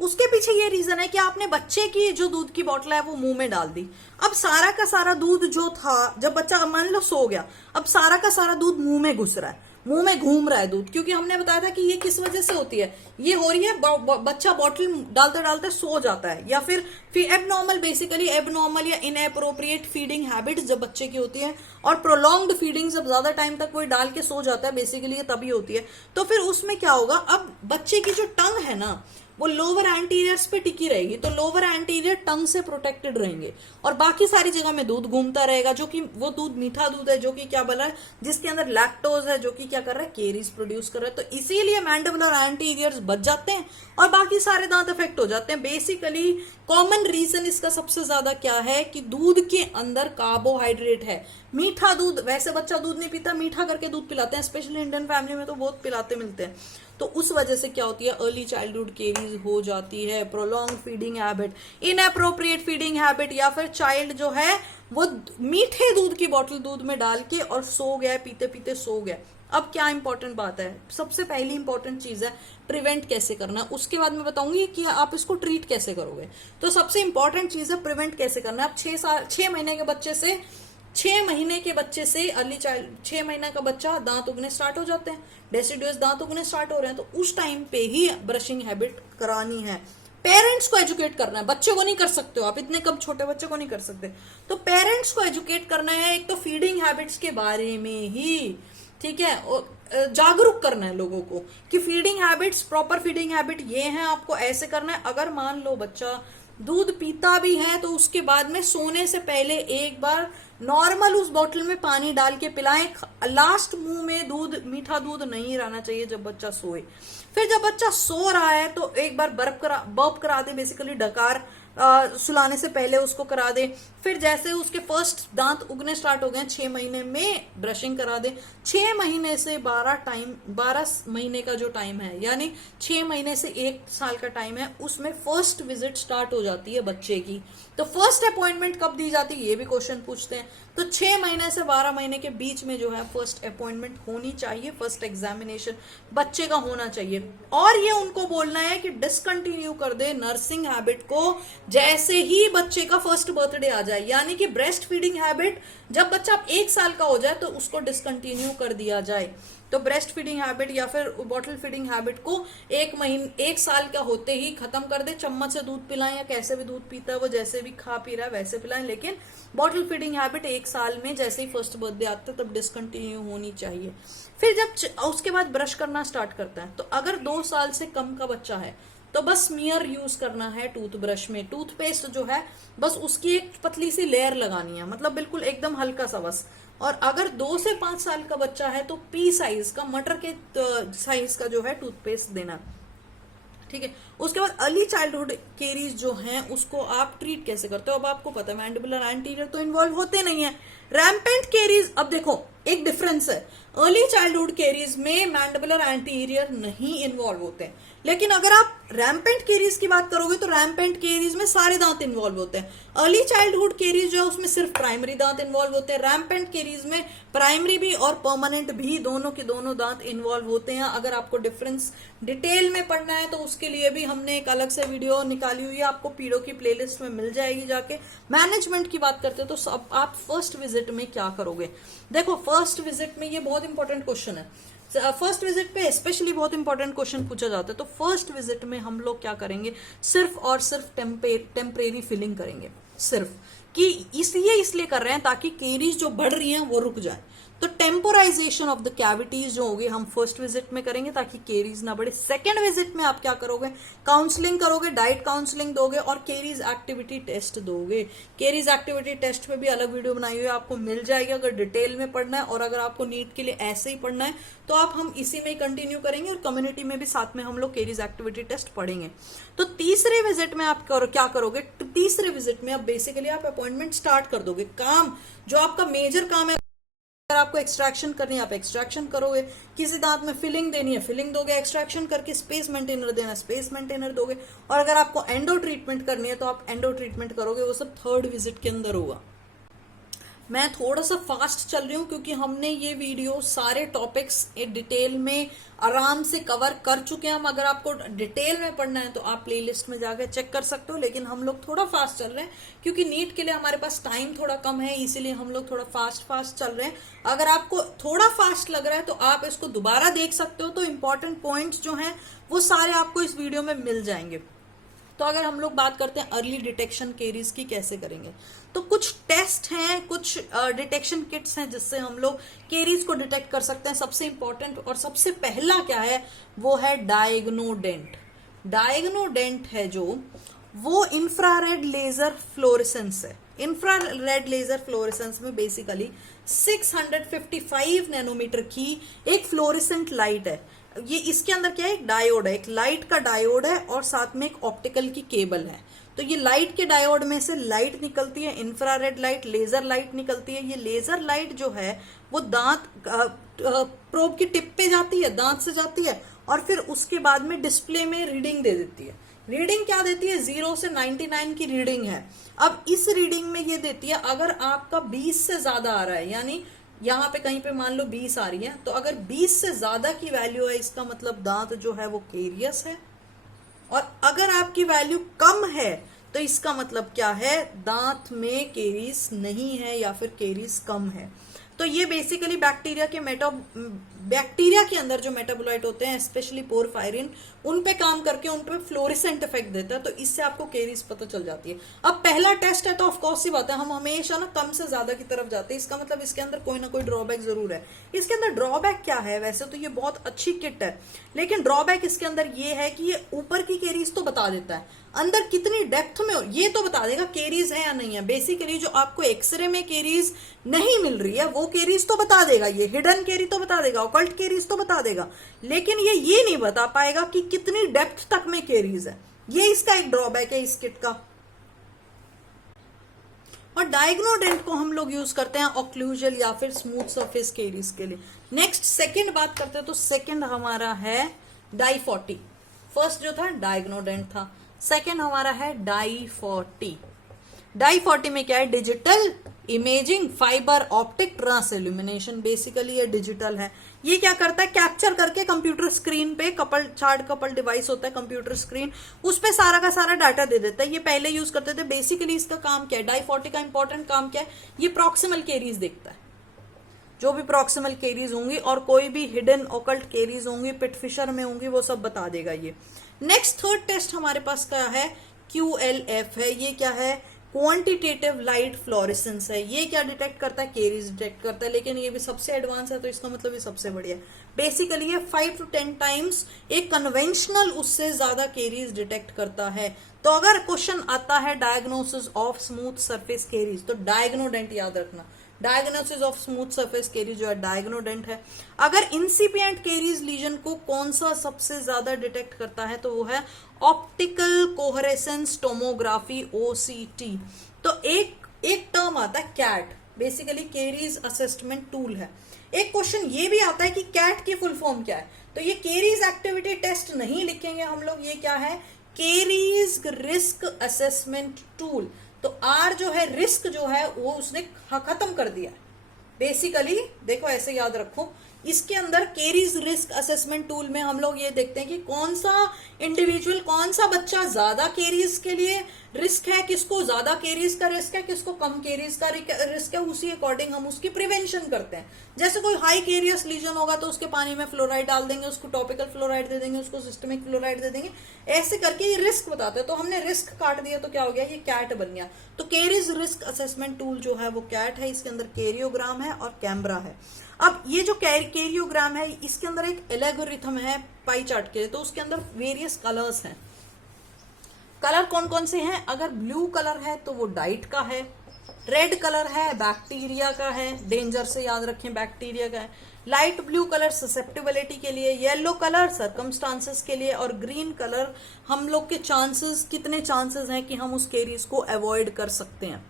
उसके पीछे ये रीजन है कि आपने बच्चे की जो दूध की बोतल है वो मुंह में डाल दी। अब सारा का सारा दूध जो था, जब बच्चा मान लो सो गया, अब सारा का सारा दूध मुंह में घुस रहा है, मुंह में घूम रहा है दूध, क्योंकि हमने बताया था कि ये किस वजह से होती है, ये हो रही है बच्चा बॉटल डालते डालते सो जाता है, या फिर एबनॉर्मल, बेसिकली एबनॉर्मल या इनएप्रोप्रिएट फीडिंग हैबिट्स जब बच्चे की होती है, और प्रोलॉन्ग्ड फीडिंग जब ज्यादा टाइम तक कोई डाल के सो जाता है, बेसिकली ये तभी होती है। तो फिर उसमें क्या होगा, अब बच्चे की जो टंग है ना वो लोअर एंटीरियर्स पे टिकी रहेगी, तो लोअर एंटीरियर टंग से प्रोटेक्टेड रहेंगे, और बाकी सारी जगह में दूध घूमता रहेगा, जो कि वो दूध मीठा दूध है, जो कि क्या बना है, जिसके अंदर लैक्टोज है, जो कि क्या कर रहा है, केरीज प्रोड्यूस कर रहा है। तो इसीलिए मैंडिबुलर एंटीरियर्स बच जाते हैं और बाकी सारे दांत अफेक्ट हो जाते हैं। बेसिकली कॉमन रीजन इसका सबसे ज्यादा क्या है कि दूध के अंदर कार्बोहाइड्रेट है। मीठा दूध, वैसे बच्चा दूध नहीं पीता, मीठा करके दूध पिलाते हैं, स्पेशली इंडियन फैमिली में तो बहुत पिलाते मिलते हैं। तो उस वजह से क्या होती है, अर्ली चाइल्डहुड केरीज हो जाती है। Prolong feeding habit, inappropriate feeding habit, या फिर चाइल्ड जो है वो मीठे दूध की बोतल दूध में डाल के और सो गया, पीते पीते सो गया। अब क्या इंपॉर्टेंट बात है, सबसे पहली इंपॉर्टेंट चीज है प्रिवेंट कैसे करना, उसके बाद मैं बताऊंगी कि आप इसको ट्रीट कैसे करोगे। तो सबसे इंपॉर्टेंट चीज है प्रिवेंट कैसे करना है। आप 6 महीने के बच्चे से 6 महीने के बच्चे से अर्ली चाइल्ड 6 महीने का बच्चा दांत उगने स्टार्ट हो जाते हैं, डेसिडुअस दांत उगने स्टार्ट हो रहे हैं, तो उस टाइम पे ही ब्रशिंग हैबिट करानी है। पेरेंट्स को एजुकेट करना है, बच्चे को नहीं कर सकते हो आप, इतने कम छोटे बच्चे को नहीं कर सकते। तो पेरेंट्स को एजुकेट करना है, एक तो फीडिंग हैबिट्स के बारे में ही, ठीक है, जागरूक करना है लोगों को कि feeding habits, proper feeding habit ये है, आपको ऐसे करना है। अगर मान लो बच्चा दूध पीता भी है तो उसके बाद में सोने से पहले एक बार नॉर्मल उस बोतल में पानी डाल के पिलाएं। लास्ट मुंह में दूध, मीठा दूध नहीं रहना चाहिए जब बच्चा सोए। फिर जब बच्चा सो रहा है तो एक बार बर्प करा दे, बेसिकली डकार सुलाने से पहले उसको करा दे। फिर जैसे उसके फर्स्ट दांत उगने स्टार्ट हो गए 6 महीने में ब्रशिंग करा दे। 6 महीने से 12 महीने का जो टाइम है, यानी 6 महीने से 1 साल का टाइम है, उसमें फर्स्ट विजिट स्टार्ट हो जाती है बच्चे की। तो फर्स्ट अपॉइंटमेंट कब दी जाती है, ये भी क्वेश्चन पूछते हैं। तो 6 महीने से 12 महीने के बीच में जो है फर्स्ट अपॉइंटमेंट होनी चाहिए, फर्स्ट एग्जामिनेशन बच्चे का होना चाहिए। और ये उनको बोलना है कि डिसकंटिन्यू कर दे नर्सिंग हैबिट को जैसे ही बच्चे का फर्स्ट बर्थडे आ जाए, यानी कि ब्रेस्ट फीडिंग हैबिट जब बच्चा 1 साल का हो जाए तो उसको डिसकंटिन्यू कर दिया जाए। तो ब्रेस्ट फीडिंग हैबिट या फिर बॉटल फीडिंग हैबिट को 1 साल का होते ही खत्म कर दे। चम्मच से दूध पिलाएं या कैसे भी दूध पीता है वो, जैसे भी खा पी रहा है वैसे पिलाएं, लेकिन बॉटल फीडिंग हैबिट 1 साल में जैसे ही फर्स्ट बर्थडे आता है तब डिसकंटिन्यू होनी चाहिए। फिर जब उसके बाद ब्रश करना स्टार्ट करता है, तो अगर 2 साल से कम का बच्चा है तो बस स्मीयर यूज करना है टूथब्रश में। टूथपेस्ट जो है बस उसकी एक पतली सी लेयर लगानी है, मतलब बिल्कुल एकदम हल्का सा बस। और अगर 2 से 5 साल का बच्चा है तो पी साइज का, मटर के साइज का जो है टूथपेस्ट देना, ठीक है। उसके बाद अर्ली चाइल्डहुड केरीज जो हैं उसको आप ट्रीट कैसे करते हो। अब आपको पता है मैंडिबुलर एंटीरियर तो इन्वॉल्व होते नहीं है। रैम्पेंट केरीज, अब देखो एक डिफरेंस है, अर्ली चाइल्डहुड केरीज में मैंडिबुलर एंटीरियर नहीं इन्वॉल्व होते हैं, लेकिन अगर आप रैम्पेंट केरीज की बात करोगे तो रैम्पेंट केरीज में सारे दांत इन्वॉल्व होते हैं। अर्ली चाइल्डहुड केरीज जो है उसमें सिर्फ प्राइमरी दांत इन्वॉल्व होते हैं। रैम्पेंट केरीज में प्राइमरी भी और परमानेंट भी, दोनों के दोनों दांत इन्वॉल्व होते हैं। अगर आपको डिफरेंस डिटेल में पढ़ना है तो उसके लिए भी हमने एक अलग से वीडियो निकाली हुई है, आपको पीडो की प्लेलिस्ट में मिल जाएगी जाके। मैनेजमेंट की बात करते हैं तो आप फर्स्ट विजिट में क्या करोगे। देखो फर्स्ट विजिट में ये बहुत इंपॉर्टेंट क्वेश्चन है, फर्स्ट विजिट पे स्पेशली बहुत इंपॉर्टेंट क्वेश्चन पूछा जाता है। तो फर्स्ट विजिट में हम लोग क्या करेंगे, सिर्फ और सिर्फ टेम्परेरी फिलिंग करेंगे, सिर्फ कि इसलिए कर रहे हैं ताकि केरीज जो बढ़ रही हैं वो रुक जाए। तो टेम्पोराइजेशन ऑफ द कैविटीज जो होगी हम फर्स्ट विजिट में करेंगे ताकि केरीज ना बढ़े। सेकेंड विजिट में आप क्या करोगे, काउंसलिंग करोगे, डाइट काउंसलिंग दोगे और केरीज एक्टिविटी टेस्ट दोगे। केरीज एक्टिविटी टेस्ट पे भी अलग वीडियो बनाई हुई है, आपको मिल जाएगी अगर डिटेल में पढ़ना है। और अगर आपको नीट के लिए ऐसे ही पढ़ना है तो आप हम इसी में ही कंटिन्यू करेंगे और कम्युनिटी में भी साथ में हम लोग केरीज एक्टिविटी टेस्ट पढ़ेंगे। तो तीसरे विजिट में आप क्या करोगे, तीसरे विजिट में आप बेसिकली आप अपॉइंटमेंट स्टार्ट कर दोगे। काम जो आपका मेजर काम है, अगर आपको एक्सट्रैक्शन करनी है आप एक्सट्रैक्शन करोगे, किसी दांत में फिलिंग देनी है फिलिंग दोगे, एक्सट्रैक्शन करके स्पेस मेंटेनर देना स्पेस मेंटेनर दोगे, और अगर आपको एंडो ट्रीटमेंट करनी है तो आप एंडो ट्रीटमेंट करोगे। वो सब थर्ड विजिट के अंदर होगा। मैं थोड़ा सा फास्ट चल रही हूँ क्योंकि हमने ये वीडियो सारे टॉपिक्स डिटेल में आराम से कवर कर चुके हैं हम। अगर आपको डिटेल में पढ़ना है तो आप प्लेलिस्ट में जाकर चेक कर सकते हो, लेकिन हम लोग थोड़ा फास्ट चल रहे हैं क्योंकि नीट के लिए हमारे पास टाइम थोड़ा कम है, इसीलिए हम लोग थोड़ा फास्ट चल रहे हैं। अगर आपको थोड़ा फास्ट लग रहा है तो आप इसको दोबारा देख सकते हो, तो इंपॉर्टेंट पॉइंट्स जो हैं वो सारे आपको इस वीडियो में मिल जाएंगे। तो अगर हम लोग बात करते हैं अर्ली डिटेक्शन केरीज की कैसे करेंगे, तो कुछ टेस्ट हैं, कुछ डिटेक्शन किट्स हैं जिससे हम लोग केरीज को डिटेक्ट कर सकते हैं। सबसे इंपॉर्टेंट और सबसे पहला क्या है, वो है डायग्नोडेंट। डायग्नोडेंट है जो, वो इंफ्रारेड लेजर फ्लोरेसेंस है। इंफ्रारेड लेजर फ्लोरेसेंस में बेसिकली 655 नैनोमीटर की एक फ्लोरेसेंट लाइट है। ये इसके अंदर क्या है, एक डायोड है, एक लाइट का डायोड है और साथ में एक ऑप्टिकल की केबल है। तो ये लाइट के डायोड में से लाइट निकलती है, इंफ्रारेड लाइट, लेजर लाइट निकलती है। ये लेजर लाइट जो है वो दांत प्रोब की टिप पे जाती है, दांत से जाती है और फिर उसके बाद में डिस्प्ले में रीडिंग दे देती है। रीडिंग क्या देती है, 0 से 99 की रीडिंग है। अब इस रीडिंग में ये देती है, अगर आपका 20 से ज्यादा आ रहा है, यानी यहाँ पे कहीं पे मान लो 20 आ रही है, तो अगर 20 से ज्यादा की वैल्यू है इसका मतलब दांत जो है वो केरियस है। और अगर आपकी वैल्यू कम है तो इसका मतलब क्या है, दांत में केरीज नहीं है या फिर केरीज कम है। तो ये बेसिकली बैक्टीरिया के अंदर जो मेटाबोलाइट होते हैं, स्पेशली पोरफायरिन, उन पे काम करके उन पे फ्लोरेसेंट इफेक्ट देता है। तो इससे आपको केरीज पता चल जाती है। अब पहला टेस्ट है तो ऑफकोर्स ही बात है, हम हमेशा ना कम से ज्यादा की तरफ जाते हैं। इसका मतलब इसके अंदर कोई ना कोई ड्रॉबैक जरूर है। इसके अंदर ड्रॉबैक क्या है, वैसे तो ये बहुत अच्छी किट है, लेकिन ड्रॉबैक इसके अंदर ये है कि ये ऊपर की केरीज तो बता देता है, अंदर कितनी डेप्थ में हो ये तो बता देगा केरीज है या नहीं है। बेसिकली जो आपको एक्सरे में केरीज नहीं मिल रही है वो केरीज तो बता देगा, ये हिडन केरी तो बता देगा, ऑकल्ट केरीज तो बता देगा, लेकिन ये नहीं बता पाएगा कि कितनी डेप्थ तक में केरीज है। ये इसका एक ड्रॉबैक है इस किट का। और डायग्नोडेंट को हम लोग यूज करते हैं ऑक्लूजल या फिर स्मूथ सरफेस केरीज के लिए। नेक्स्ट सेकंड बात करते हैं, तो सेकंड हमारा है डाई40। फर्स्ट जो था डायग्नोडेंट था, सेकंड हमारा है डाई40। डाई40 में क्या है, digital imaging fibre optic transillumination. Basically ये डिजिटल है। ये क्या करता है, कैप्चर करके कंप्यूटर स्क्रीन पे, चार्ट कपल डिवाइस होता है कंप्यूटर स्क्रीन, उस पे सारा का सारा डाटा दे देता है। ये पहले यूज करते थे। बेसिकली इसका काम क्या है, डाई40 का इंपॉर्टेंट काम क्या है, ये प्रॉक्सिमल केरीज देखता है। जो भी प्रॉक्सिमल केरीज होंगी और कोई भी हिडन ऑकल्ट केरीज होंगी, पिटफिशर में होंगी, वो सब बता देगा ये। नेक्स्ट थर्ड टेस्ट हमारे पास क्या है, QLF है। ये क्या है, क्वांटिटेटिव लाइट फ्लोरेसेंस है। ये क्या डिटेक्ट करता है, केरीज डिटेक्ट करता है, लेकिन ये भी सबसे एडवांस है तो इसका मतलब ये सबसे बढ़िया है। बेसिकली ये 5 to 10 टाइम्स एक कन्वेंशनल उससे ज्यादा केरीज डिटेक्ट करता है। तो अगर क्वेश्चन आता है diagnosis of smooth surface caries, तो डायग्नोडेंट याद रखना। Diagnosis of smooth surface caries जो है डायग्नोडेंट है। अगर इंसिपिएंट केरीज लीजन को कौन सा सबसे ज्यादा डिटेक्ट करता है, तो वो है ऑप्टिकल कोहेरेंस टोमोग्राफी, OCT। तो एक टर्म आता है CAT, basically caries assessment tool है। एक क्वेश्चन ये भी आता है कि कैट की फुल फॉर्म क्या है, तो ये केरीज एक्टिविटी टेस्ट नहीं लिखेंगे हम लोग, ये क्या है, केरीज रिस्क असेसमेंट टूल। तो आर जो है, रिस्क जो है वो उसने खत्म कर दिया। बेसिकली देखो ऐसे याद रखो, इसके अंदर केरीज रिस्क असेसमेंट टूल में हम लोग ये देखते हैं कि कौन सा इंडिविजुअल, कौन सा बच्चा ज्यादा केरीज के लिए रिस्क है, किसको ज्यादा केरीज का रिस्क है, किसको कम केरीज का रिस्क है, उसी अकॉर्डिंग हम उसकी प्रिवेंशन करते हैं। जैसे कोई हाई केरियस लीजन होगा तो उसके पानी में फ्लोराइड डाल देंगे, उसको टॉपिकल फ्लोराइड दे देंगे, उसको सिस्टमिक फ्लोराइड दे देंगे, ऐसे करके ये रिस्क बताते हैं। तो हमने रिस्क काट दिया तो क्या हो गया, ये कैट बन गया। तो केरीज रिस्क असेसमेंट टूल जो है वो कैट है। इसके अंदर कैरियोग्राम है और कैमरा है। अब ये जो कैरियोग्राम है, इसके अंदर एक एल्गोरिथम है पाई चार्ट के लिए, तो उसके अंदर वेरियस कलर्स हैं। कलर कौन कौन से हैं, अगर ब्लू कलर है तो वो डाइट का है, रेड कलर है बैक्टीरिया का है, डेंजर से याद रखें बैक्टीरिया का है, लाइट ब्लू कलर ससेप्टिबिलिटी के लिए, येलो कलर सर्कमस्टांसेस के लिए, और ग्रीन कलर हम लोग के चांसेस, कितने चांसेस हैं कि हम उस केरीज को अवॉइड कर सकते हैं।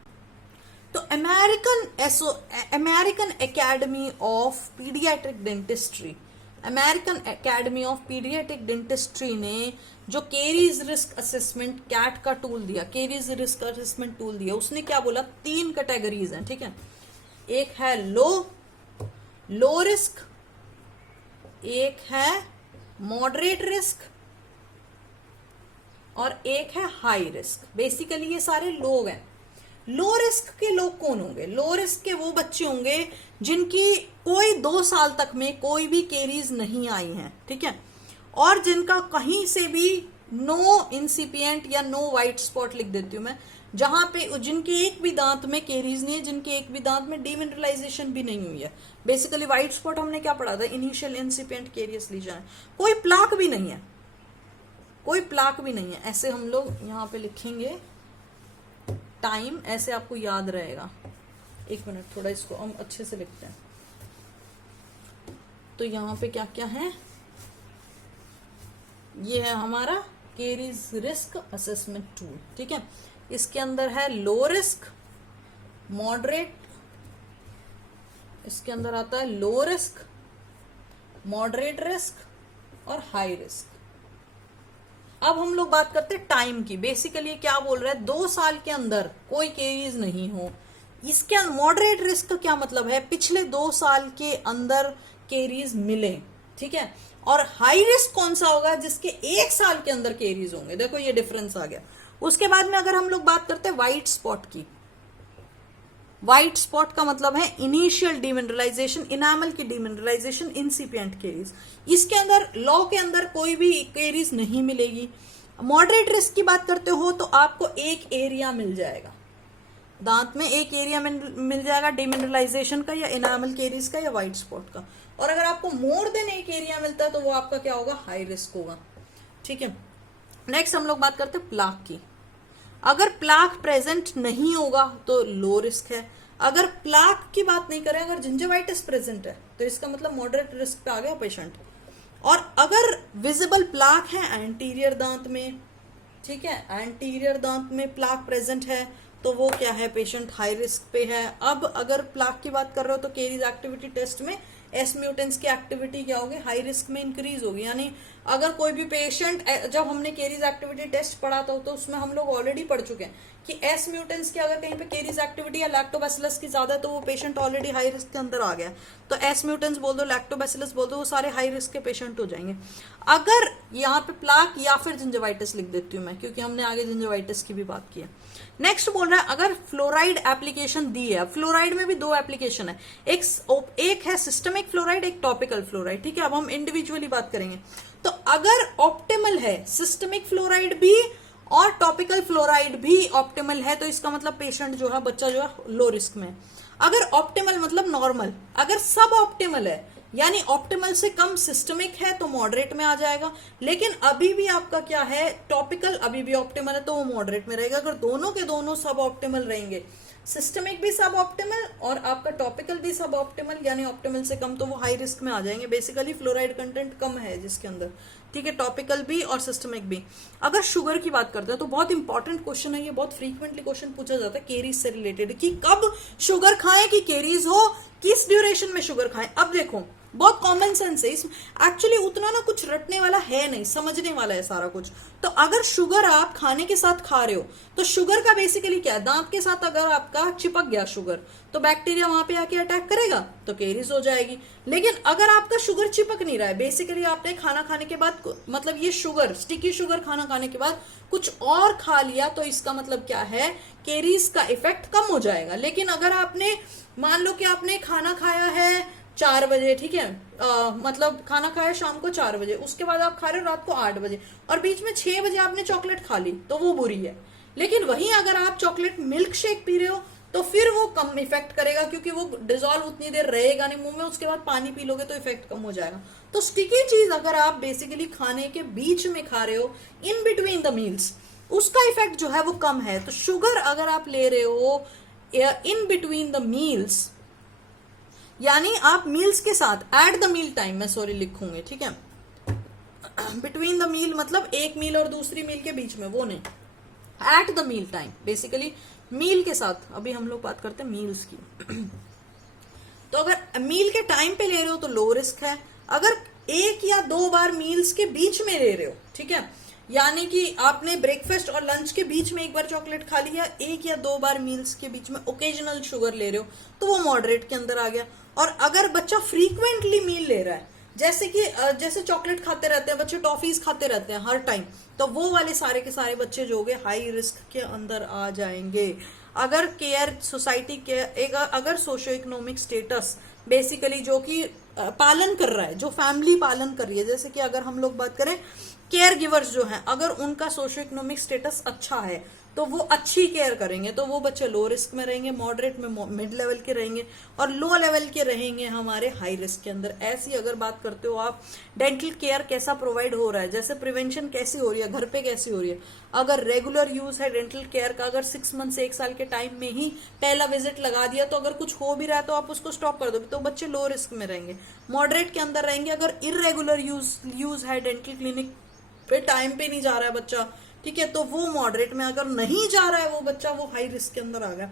तो American academy of paediatric dentistry, American academy of paediatric dentistry ने जो केरीज रिस्क असेसमेंट कैट का टूल दिया, केरीज रिस्क असेसमेंट टूल दिया, उसने क्या बोला, 3 कैटेगरीज हैं, ठीक है। एक है लो रिस्क, एक है मॉडरेट रिस्क और एक है हाई रिस्क। बेसिकली ये सारे लोग हैं। लो रिस्क के लोग कौन होंगे? लो रिस्क के वो बच्चे होंगे जिनकी कोई 2 साल तक में कोई भी केरीज नहीं आई है, ठीक है, और जिनका कहीं से भी नो इंसिपिएंट या नो व्हाइट स्पॉट लिख देती हूं मैं, जहां पे जिनके एक भी दांत में केरीज नहीं है, जिनके एक भी दांत में डीमिनरलाइजेशन भी नहीं हुई है। बेसिकली व्हाइट स्पॉट हमने क्या पढ़ा था? इनिशियल इंसिपिएंट केरियस लीजन है। कोई प्लाक भी नहीं है, कोई प्लाक भी नहीं है। ऐसे हम लोग यहां पे लिखेंगे टाइम, ऐसे आपको याद रहेगा। एक मिनट, थोड़ा इसको हम अच्छे से लिखते हैं। तो यहां पे क्या क्या है? ये है हमारा केरीज रिस्क असेसमेंट टूल, ठीक है। इसके अंदर है लो रिस्क, मॉडरेट, इसके अंदर आता है लो रिस्क, मॉडरेट रिस्क और हाई रिस्क। अब हम लोग बात करते हैं टाइम की। बेसिकली क्या बोल रहा है? 2 साल के अंदर कोई केरीज नहीं हो। इसके मॉडरेट रिस्क का क्या मतलब है? पिछले 2 साल के अंदर केरीज मिले, ठीक है। और हाई रिस्क कौन सा होगा? जिसके 1 साल के अंदर केरीज होंगे। देखो ये डिफरेंस आ गया। उसके बाद में अगर हम लोग बात करते हैं व्हाइट स्पॉट की, व्हाइट स्पॉट का मतलब है इनिशियल डीमिनरलाइजेशन, इनामल की डीमिनरलाइजेशन, इंसिपिएंट केरीज। इसके अंदर लॉ के अंदर कोई भी केरीज नहीं मिलेगी। मॉडरेट रिस्क की बात करते हो तो आपको एक एरिया मिल जाएगा, दांत में एक एरिया मिल जाएगा डीमिनरलाइजेशन का या इनामल केरीज का या व्हाइट स्पॉट का। और अगर आपको मोर देन एक एरिया मिलता है तो वो आपका क्या होगा? हाई रिस्क होगा, ठीक है। नेक्स्ट हम लोग बात करते हैं प्लाक की। अगर प्लाक प्रेजेंट नहीं होगा तो लो रिस्क है। अगर प्लाक की बात नहीं करें, अगर जिंजवाइटिस प्रेजेंट है तो इसका मतलब मॉडरेट रिस्क पे आ गया पेशेंट। और अगर विजिबल प्लाक है एंटीरियर दांत में, ठीक है, एंटीरियर दांत में प्लाक प्रेजेंट है तो वो क्या है? पेशेंट हाई रिस्क पे है। अब अगर प्लाक की बात कर रहे हो तो केरीज एक्टिविटी टेस्ट में एस म्यूटेंट्स की एक्टिविटी क्या होगी? हाई रिस्क में इंक्रीज होगी। यानी अगर कोई भी पेशेंट, जब हमने केरीज एक्टिविटी टेस्ट पढ़ा था तो उसमें हम लोग ऑलरेडी पढ़ चुके हैं कि एस म्यूटेंट्स की अगर कहीं पे केरीज एक्टिविटी या लैक्टोबैसिलस की ज्यादा है तो वो पेशेंट ऑलरेडी हाई रिस्क के अंदर आ गया। तो एस म्यूटेंट्स बोल दो, लैक्टोबैसिलस बोल दो, वो सारे हाई रिस्क के पेशेंट हो जाएंगे। अगर यहाँ पे प्लाक या फिर जिंजवाइटिस लिख देती हूँ मैं, क्योंकि हमने आगे जिंजवाइटिस की भी बात की है। नेक्स्ट बोल रहा है अगर फ्लोराइड एप्लीकेशन दी है। फ्लोराइड में भी 2 एप्लीकेशन है, एक है सिस्टमिक फ्लोराइड, एक टॉपिकल फ्लोराइड, ठीक है। अब हम इंडिविजुअली बात करेंगे। तो अगर ऑप्टिमल है सिस्टमिक फ्लोराइड भी और टॉपिकल फ्लोराइड भी ऑप्टिमल है तो इसका मतलब पेशेंट जो है, बच्चा जो है लो रिस्क में। अगर ऑप्टिमल मतलब नॉर्मल, अगर सब ऑप्टिमल है यानी ऑप्टिमल से कम सिस्टमिक है तो मॉडरेट में आ जाएगा। लेकिन अभी भी आपका क्या है? टॉपिकल अभी भी ऑप्टिमल है तो वो मॉडरेट में रहेगा। अगर दोनों के दोनों सब ऑप्टिमल रहेंगे, सिस्टमिक भी सब ऑप्टिमल और आपका टॉपिकल भी सब ऑप्टिमल यानी ऑप्टिमल से कम, तो वो हाई रिस्क में आ जाएंगे। बेसिकली फ्लोराइड कंटेंट कम है जिसके अंदर, ठीक है, टॉपिकल भी और सिस्टमिक भी। अगर शुगर की बात करते हैं तो बहुत इंपॉर्टेंट क्वेश्चन है ये, बहुत फ्रीक्वेंटली क्वेश्चन पूछा जाता है केरीज से रिलेटेड कि कब शुगर खाएं कि केरीज हो, किस ड्यूरेशन में शुगर खाएं। अब देखो बहुत कॉमन सेंस है इसमें, एक्चुअली उतना ना कुछ रटने वाला है नहीं, समझने वाला है सारा कुछ। तो अगर शुगर आप खाने के साथ खा रहे हो तो शुगर का बेसिकली क्या है? दांत के साथ अगर आपका चिपक गया शुगर तो बैक्टीरिया वहां पे आके अटैक करेगा तो केरीज हो जाएगी। लेकिन अगर आपका शुगर चिपक नहीं रहा है, बेसिकली आपने खाना खाने के बाद, मतलब ये शुगर, स्टिकी शुगर खाना खाने के बाद कुछ और खा लिया तो इसका मतलब क्या है? केरीज का इफेक्ट कम हो जाएगा। लेकिन अगर आपने, मान लो कि आपने खाना खाया है 4 बजे, ठीक है, मतलब खाना खाया शाम को 4 बजे, उसके बाद आप खा रहे हो रात को 8 बजे और बीच में 6 बजे आपने चॉकलेट खा ली तो वो बुरी है। लेकिन वहीं अगर आप चॉकलेट मिल्क शेक पी रहे हो तो फिर वो कम इफेक्ट करेगा क्योंकि वो डिजोल्व उतनी देर रहेगा नहीं मुंह में, उसके बाद पानी पी लोगे तो इफेक्ट कम हो जाएगा। तो स्टिकी चीज अगर आप बेसिकली खाने के बीच में खा रहे हो, इन बिटवीन द मील्स, उसका इफेक्ट जो है वो कम है। तो शुगर अगर आप ले रहे हो इन बिटवीन द मील्स, यानी आप मील्स के साथ, एट द मील टाइम मैं सॉरी लिखूंगी, ठीक है, बिटवीन द मील मतलब एक मील और दूसरी मील के बीच में, वो नहीं, at the meal time, basically meal के साथ। अभी हम लोग बात करते हैं मील्स की। तो अगर मील के टाइम पे ले रहे हो तो लो रिस्क है। अगर 1 या 2 बार मील्स के बीच में ले रहे हो, ठीक है, यानी कि आपने ब्रेकफास्ट और लंच के बीच में एक बार चॉकलेट खा लिया, एक या दो बार मील्स के बीच में ओकेजनल शुगर ले रहे हो, तो वो मॉडरेट के अंदर आ गया। और अगर बच्चा फ्रीक्वेंटली मील ले रहा है, जैसे कि जैसे चॉकलेट खाते रहते हैं बच्चे, टॉफीज खाते रहते हैं हर टाइम, तो वो वाले सारे के सारे बच्चे जो हो गए हाई रिस्क के अंदर आ जाएंगे। अगर केयर सोसाइटी के अगर सोशो इकोनॉमिक स्टेटस बेसिकली जो कि पालन कर रहा है, जो फैमिली पालन कर रही है, जैसे कि अगर हम लोग बात करें केयर गिवर्स जो हैं, अगर उनका सोशो इकोनॉमिक स्टेटस अच्छा है तो वो अच्छी केयर करेंगे, तो वो बच्चे लो रिस्क में रहेंगे, मॉडरेट में मिड लेवल के रहेंगे, और लो लेवल के रहेंगे हमारे हाई रिस्क के अंदर। ऐसी अगर बात करते हो आप, डेंटल केयर कैसा प्रोवाइड हो रहा है, जैसे प्रिवेंशन कैसी हो रही है, घर पे कैसी हो रही है। अगर रेगुलर यूज है डेंटल केयर का, अगर 6 मंथ से 1 साल के टाइम में ही पहला विजिट लगा दिया, तो अगर कुछ हो भी रहा है तो आप उसको स्टॉप कर दोगे, तो बच्चे लो रिस्क में रहेंगे, मॉडरेट के अंदर रहेंगे। अगर इरेगुलर यूज है, डेंटल क्लिनिक पे टाइम पे नहीं जा रहा है बच्चा, ठीक है, तो वो मॉडरेट में। अगर नहीं जा रहा है वो बच्चा, वो हाई रिस्क के अंदर आ गया।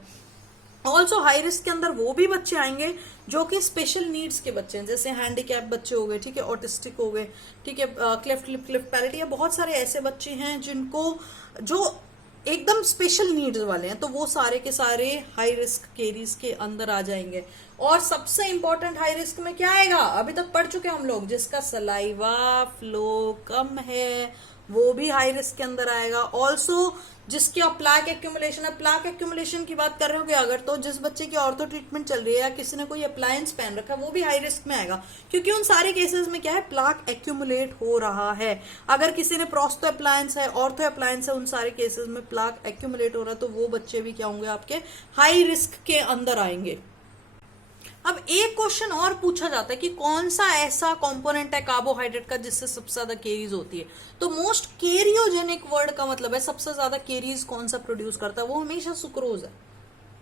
ऑल्सो हाई रिस्क के अंदर वो भी बच्चे आएंगे जो कि स्पेशल नीड्स के बच्चे हैं, जैसे हैंडीकैप बच्चे हो गए, ठीक है, ऑटिस्टिक हो गए, ठीक है, क्लेफ्ट लिप क्लेफ्ट पैलेट, या बहुत सारे ऐसे बच्चे हैं जिनको जो एकदम स्पेशल नीड्स वाले हैं, तो वो सारे के सारे हाई रिस्क केरीज के अंदर आ जाएंगे। और सबसे इंपॉर्टेंट हाई रिस्क में क्या आएगा, अभी तक पढ़ चुके हम लोग, जिसका सलाइवा फ्लो कम है वो भी हाई रिस्क के अंदर आएगा। ऑल्सो जिसकी प्लाक एक्यूमुलेशन है, प्लाक एक्यूमुलेशन की बात कर रहे हो कि अगर, तो जिस बच्चे की ऑर्थो ट्रीटमेंट चल रही है या किसी ने कोई अप्लायंस पहन रखा है, वो भी हाई रिस्क में आएगा, क्योंकि उन सारे केसेस में क्या है, प्लाक एक्यूमुलेट हो रहा है। अगर किसी ने प्रोस्तो अप्लायंस है, ऑर्थो अप्लायंस है, उन सारे केसेस में प्लाक एक्यूमुलेट हो रहा है, तो वो बच्चे भी क्या होंगे, आपके हाई रिस्क के अंदर आएंगे। अब एक क्वेश्चन और पूछा जाता है कि कौन सा ऐसा कंपोनेंट है कार्बोहाइड्रेट का जिससे सबसे ज्यादा केरीज होती है। तो मोस्ट केरियोजेनिक वर्ड का मतलब है सबसे ज्यादा केरीज कौन सा प्रोड्यूस करता है, वो हमेशा सुक्रोज है,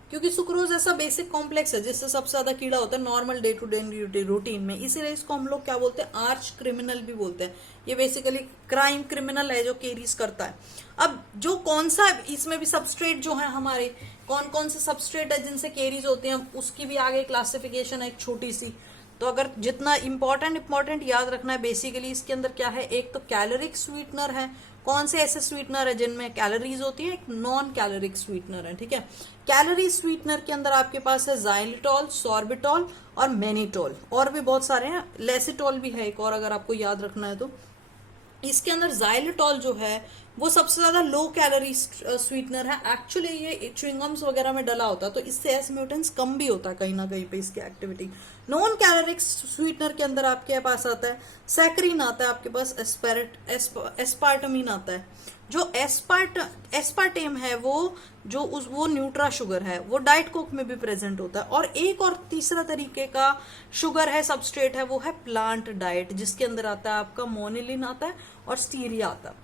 क्योंकि सुक्रोज ऐसा बेसिक कॉम्प्लेक्स है जिससे सबसे ज्यादा कीड़ा होता है normal day to day routine में। इसीलिए इसको हम लोग क्या बोलते हैं, आर्च क्रिमिनल भी बोलते हैं। ये बेसिकली क्राइम क्रिमिनल है जो केरीज करता है। अब जो कौन सा, इसमें भी सबस्ट्रेट जो है हमारे, कौन कौन से सबस्ट्रेट है जिनसे केरीज होते हैं, उसकी भी आगे क्लासिफिकेशन है एक छोटी सी। तो अगर जितना इंपॉर्टेंट याद रखना है, बेसिकली इसके अंदर क्या है, एक तो कैलोरिक स्वीटनर है। कौन से ऐसे स्वीटनर है जिनमें कैलोरीज होती है, एक नॉन कैलोरिक स्वीटनर है, ठीक है। कैलोरी स्वीटनर के अंदर आपके पास है जाइलिटॉल, सॉर्बिटॉल और मैनिटॉल, और भी बहुत सारे हैं, लेसिटॉल भी है एक और, अगर आपको याद रखना है तो। इसके अंदर जाइलिटॉल जो है वो सबसे ज्यादा लो कैलोरी स्वीटनर है। एक्चुअली ये च्युइंगम्स वगैरह में डला होता है, तो इससे एस म्यूटेंस कम भी होता है कहीं ना कहीं पे इसकी एक्टिविटी। नॉन कैलोरिक स्वीटनर के अंदर आपके पास आता है सैकरीन, आता है आपके पास एस्पार्टमीन आता है। जो एस्पार्टेम है वो न्यूट्रा शुगर है, वो डाइट कोक में भी प्रेजेंट होता है। और एक और तीसरा तरीके का शुगर है, सबस्ट्रेट है, वो है प्लांट डाइट, जिसके अंदर आता है आपका मोनिलिन आता है और स्टीरिया आता है।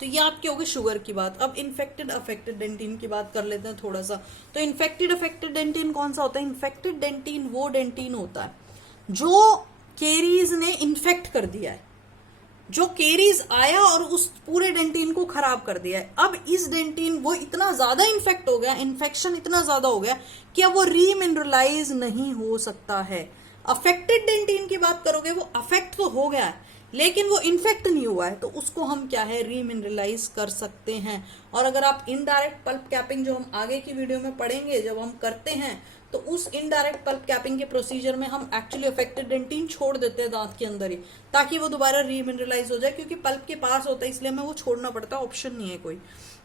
तो ये आपकी होगी शुगर की बात। अब इन्फेक्टेड अफेक्टेड डेंटिन की बात कर लेते हैं थोड़ा सा। तो इन्फेक्टेड अफेक्टेड डेंटिन कौन सा होता है, इन्फेक्टेड डेंटिन वो डेंटिन होता है जो केरीज ने इन्फेक्ट कर दिया है, जो केरीज आया और उस पूरे डेंटिन को खराब कर दिया है। अब इस डेंटिन वो इतना ज्यादा इन्फेक्ट हो गया, इन्फेक्शन इतना ज्यादा हो गया कि अब वो रीमिनरलाइज नहीं हो सकता है। अफेक्टेड डेंटिन की बात करोगे, वो अफेक्ट तो हो गया है लेकिन वो इन्फेक्ट नहीं हुआ है, तो उसको हम क्या है, रीमिनरलाइज कर सकते हैं। और अगर आप इनडायरेक्ट पल्प कैपिंग जो हम आगे की वीडियो में पढ़ेंगे जब हम करते हैं, तो उस इनडायरेक्ट पल्प कैपिंग के प्रोसीजर में हम एक्चुअली अफेक्टेड डेंटिन छोड़ देते हैं दांत के अंदर ही, ताकि वो दोबारा रीमिनरलाइज हो जाए, क्योंकि पल्प के पास होता है इसलिए हमें वो छोड़ना पड़ता है, ऑप्शन नहीं है कोई।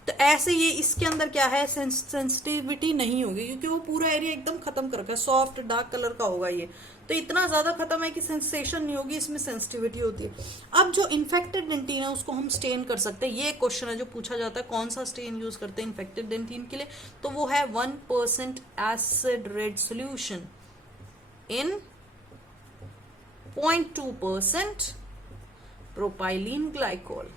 तो ऐसे ये इसके अंदर क्या है, सेंसिटिविटी नहीं होगी, क्योंकि वो पूरा एरिया एकदम खत्म कर रखा है, सॉफ्ट डार्क कलर का होगा ये, तो इतना ज्यादा खत्म है कि सेंसेशन नहीं होगी, इसमें सेंसिटिविटी होती है। अब जो इन्फेक्टेड डेंटिन है उसको हम स्टेन कर सकते हैं। ये क्वेश्चन है जो पूछा जाता है, कौन सा स्टेन यूज करते हैं इन्फेक्टेड डेंटिन के लिए, तो वो है 1% acid red solution in 0.2% propylene glycol,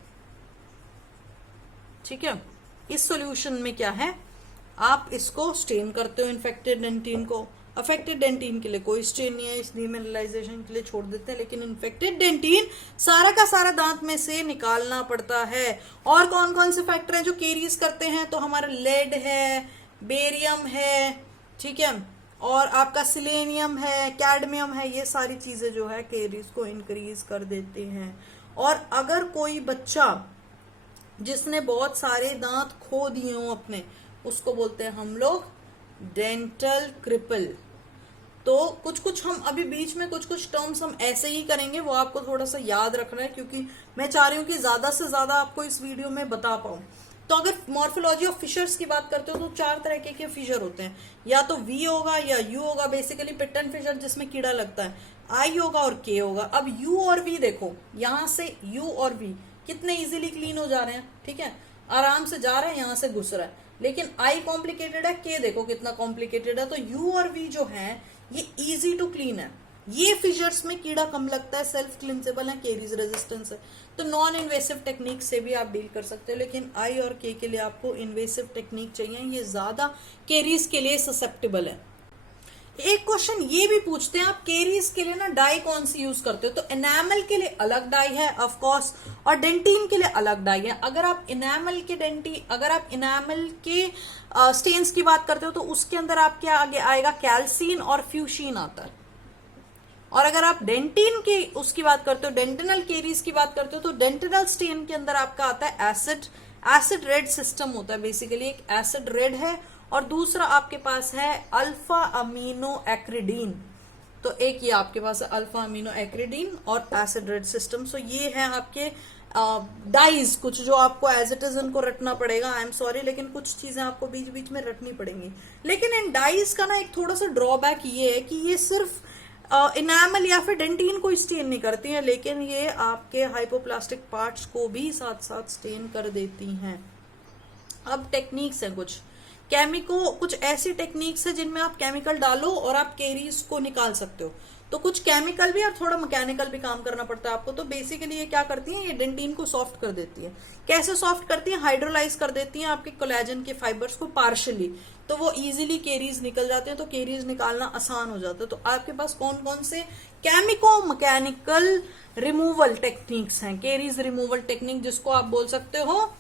ठीक है। इस सॉल्यूशन में क्या है, आप इसको स्टेन करते हो इन्फेक्टेड डेंटिन को। अफेक्टेड डेंटिन के लिए कोई स्टेन नहीं है, इस डीमिनरलाइजेशन के लिए छोड़ देते हैं, लेकिन इन्फेक्टेड डेंटिन सारा का सारा दांत में से निकालना पड़ता है। और कौन कौन से फैक्टर हैं जो केरीज करते हैं, तो हमारा लेड है, बेरियम है, ठीक है, और आपका सिलेनियम है, कैडमियम है, ये सारी चीजें जो है केरीज को इंक्रीज कर देते हैं। और अगर कोई बच्चा जिसने बहुत सारे दांत खो दिए हों अपने, उसको बोलते हैं हम लोग डेंटल क्रिपल। तो कुछ कुछ हम अभी बीच में कुछ कुछ टर्म्स हम ऐसे ही करेंगे, वो आपको थोड़ा सा याद रखना है, क्योंकि मैं चाह रही हूँ कि ज्यादा से ज्यादा आपको इस वीडियो में बता पाऊं। तो अगर मॉर्फोलॉजी ऑफ फिशर्स की बात करते हो तो 4 तरह के फिशर होते हैं, या तो वी होगा या यू होगा, बेसिकली पिटन फिशर जिसमें कीड़ा लगता है, आई होगा और के होगा। अब यू और वी देखो, यहां से यू और वी कितने इजीली क्लीन हो जा रहे हैं, ठीक है, आराम से जा रहे हैं, यहां से घुस रहा है। लेकिन आई कॉम्प्लिकेटेड है, के देखो कितना कॉम्प्लिकेटेड है। तो यू और वी जो है ये इजी टू क्लीन है, ये फिशर्स में कीड़ा कम लगता है, सेल्फ क्लिनसेबल है, केरीज रेजिस्टेंस है, तो नॉन इन्वेसिव टेक्निक से भी आप डील कर सकते हो। लेकिन आई और के लिए आपको इन्वेसिव टेक्निक चाहिए, ये ज्यादा केरीज के लिए ससेप्टेबल है। एक क्वेश्चन ये भी पूछते हैं, आप केरीज के लिए ना डाई कौन सी यूज करते हो? तो एनामल के लिए अलग डाई है ऑफ कोर्स, और डेंटिन के लिए अलग डाई है। अगर आप इनामल के स्टेन्स की बात करते हो तो उसके अंदर आपके आगे आएगा कैल्सीन और फ्यूशीन आता है। और अगर आप डेंटिन की उसकी बात करते हो, डेंटिनल केरीज की बात करते हो, तो डेंटिनल स्टेन के अंदर आपका आता है एसिड रेड सिस्टम होता है। बेसिकली एक एसिड रेड है और दूसरा आपके पास है अल्फा अमीनो एक्रिडीन। तो एक ये आपके पास है अल्फा अमीनो एक्रिडीन और एसिड रेड सिस्टम। सो ये है आपके डाइज, कुछ जो आपको एज इट इज इनको रटना पड़ेगा। आई एम सॉरी, लेकिन कुछ चीजें आपको बीच बीच में रटनी पड़ेंगी। लेकिन इन डाइज का ना एक थोड़ा सा ड्रॉबैक ये है कि ये सिर्फ इनामल या फिर डेंटिन को स्टेन नहीं करती हैं, लेकिन ये आपके हाइपोप्लास्टिक पार्ट्स को भी साथ साथ स्टेन कर देती हैं। अब टेक्निक्स हैं कुछ ऐसी टेक्निक्स है जिनमें आप केमिकल डालो और आप केरीज को निकाल सकते हो। तो कुछ केमिकल भी और थोड़ा मैकेनिकल भी काम करना पड़ता है आपको। तो बेसिकली ये क्या करती है, ये डेंटिन को सॉफ्ट कर देती है। कैसे सॉफ्ट करती है? हाइड्रोलाइज कर देती है आपके कोलेजन के फाइबर्स को पार्शियली, तो वो इजीली केरीज निकल जाते हैं। तो केरीज निकालना आसान हो जाता है। तो आपके पास कौन कौन से केमिको मैकेनिकल रिमूवल टेक्निक्स हैं? केरीज रिमूवल टेक्निक जिसको आप बोल सकते हो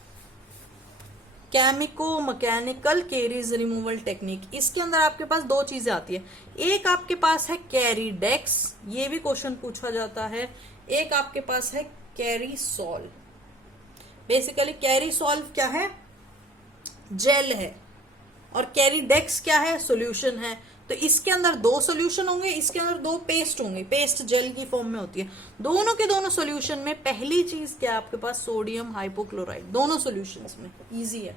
chemico mechanical caries removal technique. इसके अंदर आपके पास दो चीजें आती है। एक आपके पास है कैरीडेक्स, ये भी क्वेश्चन पूछा जाता है। एक आपके पास है कैरीसोल। बेसिकली कैरीसोल क्या है? जेल है, और कैरीडेक्स क्या है? सॉल्यूशन है। तो इसके अंदर दो सॉल्यूशन होंगे, इसके अंदर दो पेस्ट होंगे, पेस्ट जेल की फॉर्म में होती है। दोनों के दोनों सॉल्यूशन में पहली चीज क्या है आपके पास? Sodium hypochlorite. दोनों सॉल्यूशंस में इजी है,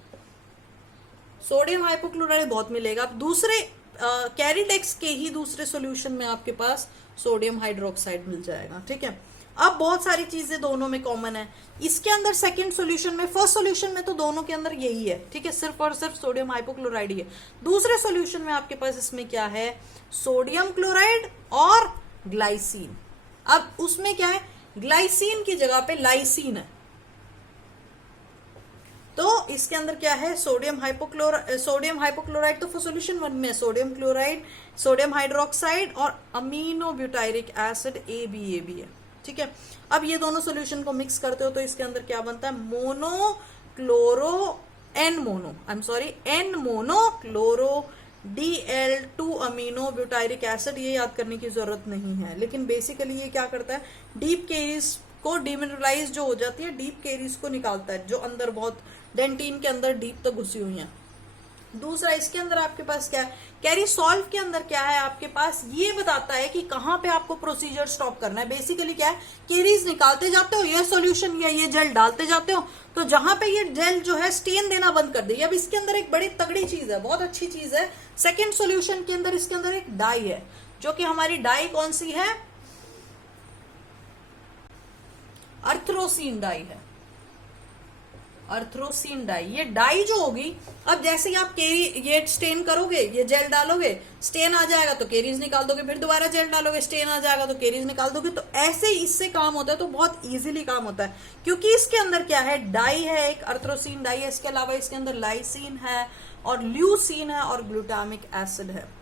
सोडियम हाइपोक्लोराइड बहुत मिलेगा। अब दूसरे कैरीडेक्स के ही दूसरे सॉल्यूशन में आपके पास सोडियम हाइड्रोक्साइड मिल जाएगा, ठीक है। अब बहुत सारी चीजें दोनों में कॉमन है। इसके अंदर सेकंड सॉल्यूशन में, फर्स्ट सॉल्यूशन में तो दोनों के अंदर यही है, ठीक है, सिर्फ और सिर्फ सोडियम हाइपोक्लोराइड ही है। दूसरे सॉल्यूशन में आपके पास इसमें क्या है? सोडियम क्लोराइड और ग्लाइसिन। अब उसमें क्या है? ग्लाइसिन की जगह पे लाइसिन है। तो इसके अंदर क्या है? सोडियम हाइपोक्लोराइड तो सॉल्यूशन 1 में सोडियम क्लोराइड, सोडियम हाइड्रोक्साइड और amino butyric acid A B है, ठीक है। अब ये दोनों सॉल्यूशन को मिक्स करते हो तो इसके अंदर क्या बनता है? N monochloro DL2 amino butyric acid. ये याद करने की जरूरत नहीं है, लेकिन बेसिकली ये क्या करता है? डीप केरीज को डिमिनरलाइज जो हो जाती है, डीप केरीज को निकालता है, जो अंदर बहुत डेंटिन के अंदर डीप तक घुसी हुई है। दूसरा इसके अंदर आपके पास क्या है? कैरीसोल्व के अंदर क्या है आपके पास? ये बताता है कि कहां पे आपको प्रोसीजर स्टॉप करना है। बेसिकली क्या है? केरीज निकालते जाते हो, ये सॉल्यूशन या ये जेल डालते जाते हो, तो जहां पे ये जेल जो है स्टेन देना बंद कर देगी। अब इसके अंदर एक बड़ी तगड़ी चीज है, बहुत अच्छी चीज है। सेकेंड सॉल्यूशन के अंदर इसके अंदर एक डाई है, जो कि हमारी डाई कौन सी है? अर्थ्रोसीन डाई है, अर्थ्रोसीन डाई। ये डाई जो होगी, अब जैसे ही आप ये स्टेन करोगे, ये जेल डालोगे, स्टेन आ जाएगा तो केरीज निकाल दोगे, फिर दोबारा जेल डालोगे, स्टेन आ जाएगा तो केरीज निकाल दोगे। तो ऐसे इससे काम होता है, तो बहुत इजीली काम होता है, क्योंकि इसके अंदर क्या है? डाई है, एक अर्थ्रोसीन डाई है। इसके अलावा इसके अंदर लाइसिन है और ल्यूसीन है और ग्लूटामिक एसिड है।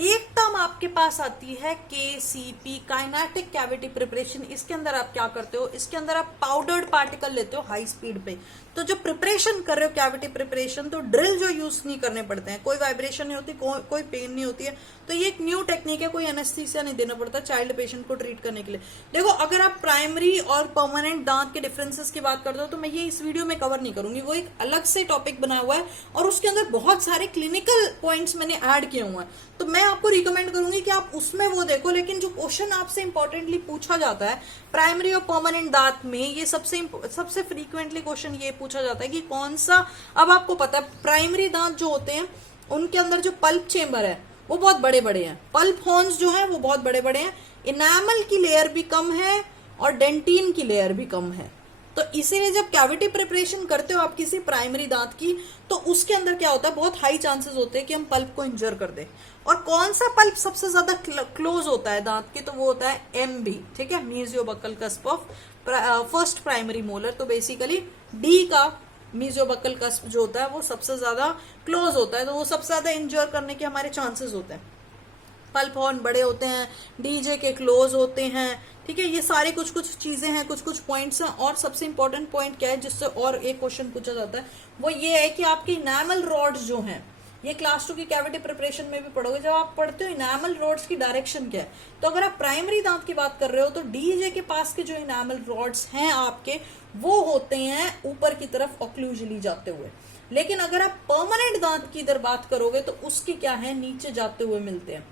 एक टर्म आपके पास आती है KCP, काइनेटिक कैविटी प्रिपरेशन। इसके अंदर आप क्या करते हो? इसके अंदर आप पाउडर्ड पार्टिकल लेते हो हाई स्पीड पे, तो जब प्रिपरेशन कर रहे हो कैविटी प्रिपरेशन, तो ड्रिल जो यूज नहीं करने पड़ते हैं, कोई वाइब्रेशन नहीं होती, कोई पेन नहीं होती है। तो ये एक न्यू टेक्निक है, कोई एनेस्थीसिया नहीं देना पड़ता चाइल्ड पेशेंट को ट्रीट करने के लिए। देखो, अगर आप प्राइमरी और परमानेंट दांत के डिफरेंसेस की बात करते हो तो मैं ये इस वीडियो में कवर नहीं करूंगी, वो एक अलग से टॉपिक बनाया हुआ है और उसके अंदर बहुत सारे क्लिनिकल पॉइंट्स मैंने ऐड किए हुए हैं। तो मैं आपको रिकमेंड करूंगी कि आप उसमें वो देखो। लेकिन जो क्वेश्चन आपसे इंपॉर्टेंटली पूछा जाता है प्राइमरी और परमानेंट दांत में, ये सबसे फ्रीक्वेंटली क्वेश्चन ये पूछा जाता है कि कौन सा, अब आपको पता है प्राइमरी दांत जो होते हैं उनके अंदर जो पल्प चेंबर है वो बहुत बड़े बड़े हैं, पल्प हॉर्न्स जो है वो बहुत बड़े बड़े हैं, इनामल की लेयर भी कम है और डेंटिन की लेयर भी कम है। तो इसीलिए जब कैविटी प्रिपरेशन करते हो आप किसी प्राइमरी दांत की, तो उसके अंदर क्या होता है, बहुत हाई चांसेस होते हैं कि हम पल्प को इंजर कर दें। और कौन सा पल्प सबसे ज्यादा क्लोज होता है दांत के, तो वो होता है एमबी, ठीक है, mesiobuccal cusp of first primary molar. तो बेसिकली डी का मीजियोबक्कल कस्प जो होता है वो सबसे ज्यादा क्लोज होता है, तो वो सबसे ज्यादा इंजर करने के हमारे चांसेस होते हैं। पल्प हॉर्न बड़े होते हैं, डीजे के क्लोज होते हैं, ठीक है। ये सारे कुछ कुछ चीजें हैं, कुछ कुछ पॉइंट्स हैं। और सबसे इंपॉर्टेंट पॉइंट क्या है जिससे और एक क्वेश्चन पूछा जाता है, वो ये है कि आपके इनामल रॉड्स जो हैं, ये क्लास 2 की कैविटी प्रिपरेशन में भी पढ़ोगे। जब आप पढ़ते हो इनामल रॉड्स की डायरेक्शन क्या है, तो अगर आप प्राइमरी दांत की बात कर रहे हो तो डीजे के पास के जो इनामल रॉड्स हैं आपके, वो होते हैं ऊपर की तरफ ऑक्लूजली जाते हुए। लेकिन अगर आप परमानेंट दांत की इधर बात करोगे तो उसकी क्या है, नीचे जाते हुए मिलते हैं,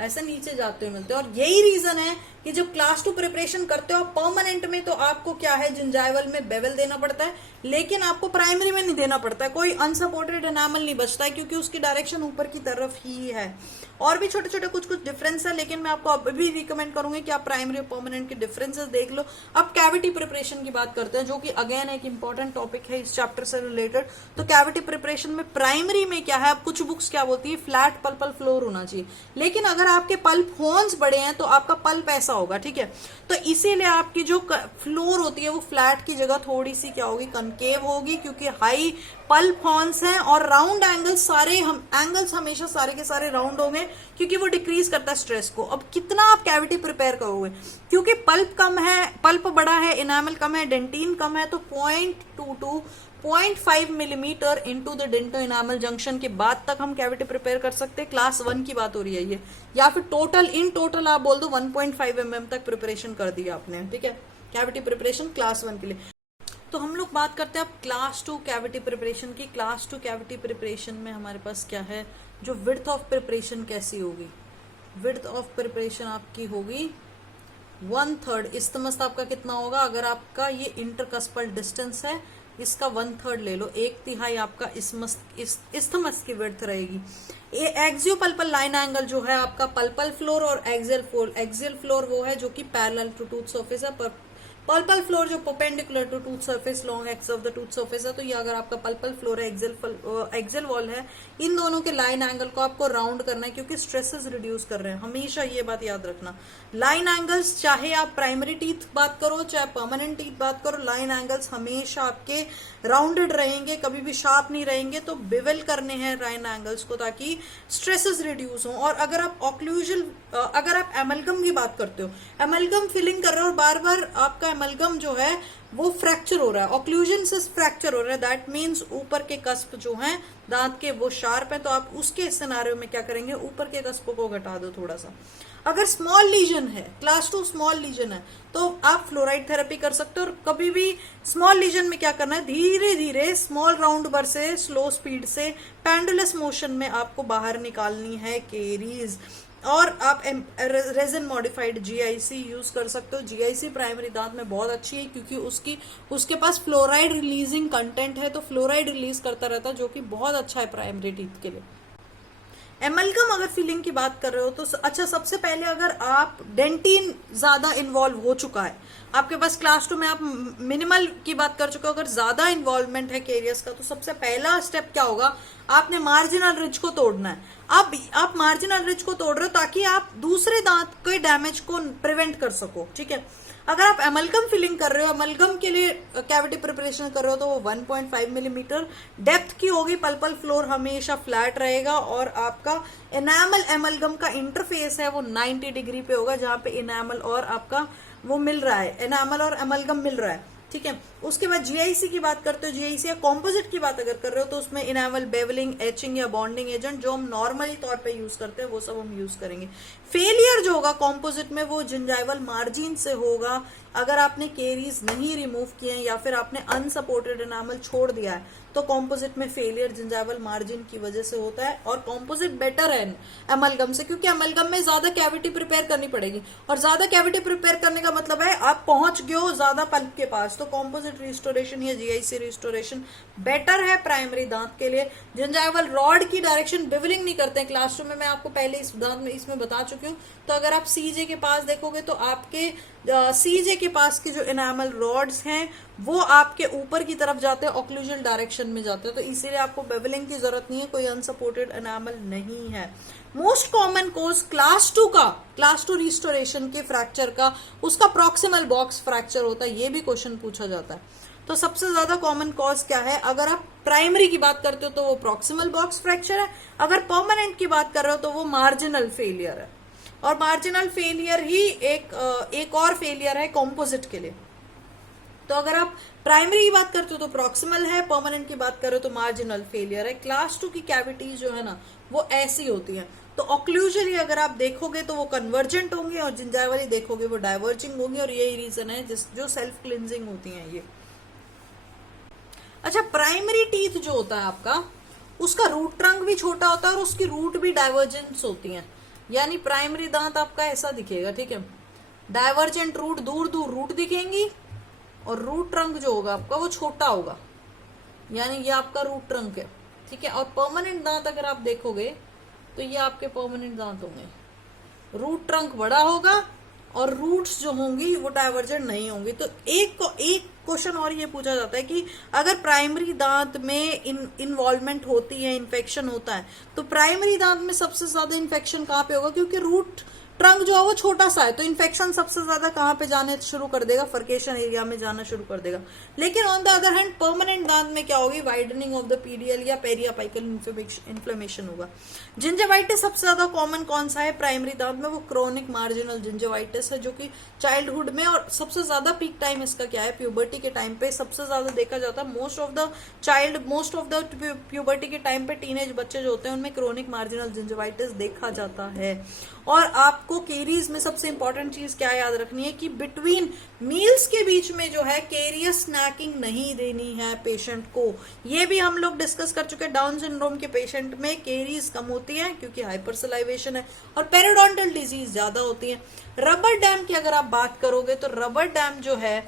ऐसे नीचे जाते हुए मिलते हैं। और यही रीजन है कि जब क्लास 2 प्रिपरेशन करते हो परमानेंट में, तो आपको क्या है, जिंजाइवल में बेवल देना पड़ता है, लेकिन आपको प्राइमरी में नहीं देना पड़ता है। कोई अनसपोर्टेड एनामल नहीं बचता है क्योंकि उसकी डायरेक्शन ऊपर की तरफ ही है। और भी छोटे छोटे कुछ कुछ डिफरेंस है, लेकिन मैं आपको अभी भी रिकमेंड करूंगी कि आप प्राइमरी और परमानेंट के डिफरेंसेस देख लो। अब कैविटी प्रिपरेशन की बात करते हैं, जो कि अगेन एक इंपॉर्टेंट टॉपिक है इस चैप्टर से रिलेटेड। तो कैविटी प्रिपरेशन में प्राइमरी में क्या है, अब कुछ बुक्स क्या बोलती है, फ्लैट पल्पल फ्लोर होना चाहिए। लेकिन अगर आपके पल्प हॉर्न्स बड़े हैं तो आपका पल्प ऐसा होगा, ठीक है। तो इसीलिए आपकी जो फ्लोर होती है वो फ्लैट की जगह थोड़ी सी क्या होगी, कनकेव होगी, क्योंकि हाई पल्प हॉर्न्स हैं। और राउंड एंगल्स, सारे एंगल्स हमेशा सारे के सारे राउंड होंगे क्योंकि वो डिक्रीज करता है स्ट्रेस को। अब कितना आप कैविटी प्रिपेयर करोगे, क्योंकि पल्प कम है, पल्प बड़ा है, इनामल कम है, डेंटिन कम है, तो 0.2 to 0.5 millimetre into the dento enamel junction के बाद तक हम कैविटी प्रिपेयर कर सकते हैं। क्लास 1 की बात हो रही है ये, या फिर टोटल आप बोल दो 1.5 mm तक प्रिपरेशन कर दिया आपने, ठीक है, कैविटी प्रिपरेशन क्लास 1 के लिए। तो हम लोग बात करते हैं अब क्लास 2 कैविटी प्रिपरेशन की। क्लास 2 कैविटी प्रिपरेशन में हमारे पास क्या है, जो विड्थ ऑफ प्रिपरेशन कैसी होगी, विड्थ ऑफ प्रिपरेशन आपकी होगी 1/3। इस्तमस आपका कितना होगा, अगर आपका ये इंटरकस्पल डिस्टेंस है, इसका 1/3 ले लो, 1/3 आपका इस्थमस की विड्थ रहेगी। ये एक्सियो पल्पल लाइन एंगल जो है आपका पल्पल फ्लोर और एक्सियल फ्लोर वो है जो कि पैरेलल टू टूथ सरफेस है, पल्पल फ्लोर जो perpendicular to tooth surface long axis of the tooth surface है। तो ये अगर आपका पल्पल फ्लोर है, एक्सियल वॉल है, इन दोनों के लाइन एंगल को आपको राउंड करना है क्योंकि स्ट्रेसेस रिड्यूस कर रहे हैं, हमेशा ये बात याद रखना। लाइन एंगल्स, चाहे आप प्राइमरी टीथ बात करो चाहे परमानेंट टीथ बात करो, लाइन एंगल्स हमेशा आपके राउंडेड रहेंगे, कभी भी शार्प नहीं रहेंगे। तो बिवेल करने हैं लाइन एंगल्स को ताकि स्ट्रेसेस रिड्यूस हो। और अगर आप अगर आप एमलगम की बात करते हो, एमलगम फिलिंग कर रहे हो और बार बार आपका एमलगम जो है वो फ्रैक्चर हो रहा है, ऑक्लूजन से फ्रैक्चर हो रहा है, दैट मीन्स ऊपर के कस्प जो हैं दांत के वो शार्प है। तो आप उसके सिनेरियो में क्या करेंगे, ऊपर के कस्पों को घटा दो थोड़ा सा। अगर स्मॉल लीजन है, क्लास 2 स्मॉल लीजन है, तो आप फ्लोराइड थेरेपी कर सकते हो। और कभी भी स्मॉल लीजन में क्या करना है, धीरे धीरे स्मॉल राउंड बर से स्लो स्पीड से पेंडुलस मोशन में आपको बाहर निकालनी है केरीज। और आप रेजिन मॉडिफाइड जीआईसी यूज कर सकते हो। जीआईसी प्राइमरी दांत में बहुत अच्छी है क्योंकि उसके पास फ्लोराइड रिलीजिंग कंटेंट है, तो फ्लोराइड रिलीज करता रहता है जो कि बहुत अच्छा है प्राइमरी टीथ के लिए। एमलगम अगर फिलिंग की बात कर रहे हो तो अच्छा, सबसे पहले अगर आप डेंटिन ज्यादा इन्वॉल्व हो चुका है आपके पास, क्लास 2 में आप मिनिमल की बात कर चुके हो, अगर ज्यादा इन्वॉल्वमेंट है कैरियर्स का, तो सबसे पहला स्टेप क्या होगा, आपने मार्जिनल रिज को तोड़ना है। आप मार्जिनल रिज को तोड़ रहे हो ताकि आप दूसरे दांत के डैमेज को प्रिवेंट कर सको, ठीक है। अगर आप एमलगम फिलिंग कर रहे हो, एमलगम के लिए कैविटी प्रिपरेशन कर रहे हो, तो वो 1.5 मिलीमीटर डेप्थ की होगी। पल्पल फ्लोर हमेशा फ्लैट रहेगा और आपका एनामल एमलगम का इंटरफेस है वो 90 डिग्री पे होगा, जहां पे एनामल और आपका वो मिल रहा है, एनामल और एमलगम मिल रहा है, ठीक है। उसके बाद जीआईसी की बात करते हो, जीआईसी या कॉम्पोजिट की बात अगर कर रहे हो तो उसमें इनामल, बेवलिंग, एचिंग या बॉन्डिंग एजेंट जो हम नॉर्मली तौर पे यूज करते हैं वो सब हम यूज करेंगे। फेलियर जो होगा कॉम्पोजिट में वो जिंजाइवल मार्जिन से होगा, अगर आपने केरीज नहीं रिमूव किए हैं या फिर आपने अनसपोर्टेड एनामल छोड़ दिया है तो कॉम्पोजिट में फेलियर जिंजाइवल मार्जिन की वजह से होता है। और कॉम्पोजिट बेटर है एमलगम से, क्योंकि एमलगम में ज्यादा कैविटी प्रिपेयर करनी पड़ेगी, और ज्यादा कैविटी प्रिपेयर करने का मतलब है आप पहुंच गए हो ज्यादा पल्प के पास। तो कॉम्पोजिट रिस्टोरेशन या जीआईसी रिस्टोरेशन बेटर है प्राइमरी दांत के लिए। जिंजाइवल रॉड की डायरेक्शन बिवलिंग नहीं करते हैं, क्लासरूम में मैं आपको पहले इस दांत में इसमें बता चुकी हूँ। तो अगर आप सीजे के पास देखोगे तो आपके सीजे के पास के जो एनामल रॉड्स हैं वो आपके ऊपर की तरफ जाते हैं, ऑक्लूजल डायरेक्शन में जाते हैं, तो इसीलिए आपको बेवलिंग की जरूरत नहीं है, कोई अनसपोर्टेड एनामल नहीं है। मोस्ट कॉमन कोज क्लास 2 का, क्लास 2 रिस्टोरेशन के फ्रैक्चर का, उसका प्रॉक्सिमल बॉक्स फ्रैक्चर होता है, ये भी क्वेश्चन पूछा जाता है। तो सबसे ज्यादा कॉमन कॉज क्या है? अगर आप प्राइमरी की बात करते हो तो वो प्रॉक्सिमल बॉक्स फ्रैक्चर है, अगर परमानेंट की बात कर रहे हो तो वो मार्जिनल फेलियर है। और मार्जिनल फेलियर ही एक और फेलियर है कॉम्पोजिट के लिए। तो अगर आप प्राइमरी की बात करते हो तो प्रॉक्सिमल है, परमानेंट की बात करो तो मार्जिनल फेलियर है। क्लास 2 की कैविटीज जो है ना वो ऐसी होती है, तो ऑक्लूजली अगर आप देखोगे तो वो कन्वर्जेंट होंगे और जिंजाइवली देखोगे वो डाइवर्जिंग होंगे, और यही रीजन है जो सेल्फ क्लिनजिंग होती है ये। अच्छा, प्राइमरी टीथ जो होता है आपका, उसका रूट ट्रंक भी छोटा होता है और उसकी रूट भी डाइवर्जेंस होती है। यानी प्राइमरी दांत आपका ऐसा दिखेगा, ठीक है, डाइवर्जेंट रूट, दूर दूर रूट दिखेंगी, और रूट ट्रंक जो होगा आपका वो छोटा होगा, यानी ये आपका रूट ट्रंक है, ठीक है। और परमानेंट दांत अगर आप देखोगे तो ये आपके परमानेंट दांत होंगे, रूट ट्रंक बड़ा होगा और रूट्स जो होंगी वो डाइवर्जेंट नहीं होंगी। तो एक क्वेश्चन और ये पूछा जाता है कि अगर प्राइमरी दांत में इन्वॉल्वमेंट होती है, इन्फेक्शन होता है, तो प्राइमरी दांत में सबसे ज्यादा इन्फेक्शन कहाँ पे होगा? क्योंकि रूट ट्रंक जो है वो छोटा सा है, तो इन्फेक्शन सबसे ज्यादा कहाँ पे जाने शुरू कर देगा? फर्केशन एरिया में जाना शुरू कर देगा। लेकिन on the other hand permanent दांत में क्या होगी? वाइडनिंग ऑफ द पीडियल या पेरियापाइकल इन्फ्लेमेशन होगा। जिंजाइवाइटिस सबसे ज्यादा कॉमन कौन सा है प्राइमरी दांत में? वो क्रोनिक मार्जिनल जिंजाइवाइटिस है, जो कि चाइल्डहुड में, और सबसे ज्यादा पीक टाइम इसका क्या है? प्यूबर्टी के टाइम पे सबसे ज्यादा देखा जाता है। मोस्ट ऑफ द प्यूबर्टी के टाइम पे टीनेज बच्चे जो होते हैं उनमें क्रोनिक मार्जिनल जिंजाइवाइटिस देखा जाता है। और आपको केरीज में सबसे इंपॉर्टेंट चीज क्या याद रखनी है कि बिटवीन मील्स के बीच में जो है केरियस स्नैकिंग नहीं देनी है पेशेंट को। ये भी हम लोग डिस्कस कर चुके हैं, डाउन सिंड्रोम के पेशेंट में केरीज कम होती है क्योंकि हाइपरसलाइवेशन है, और पेरिडोंटल डिजीज ज्यादा होती है। रबर डैम की अगर आप बात करोगे तो रबर डैम जो है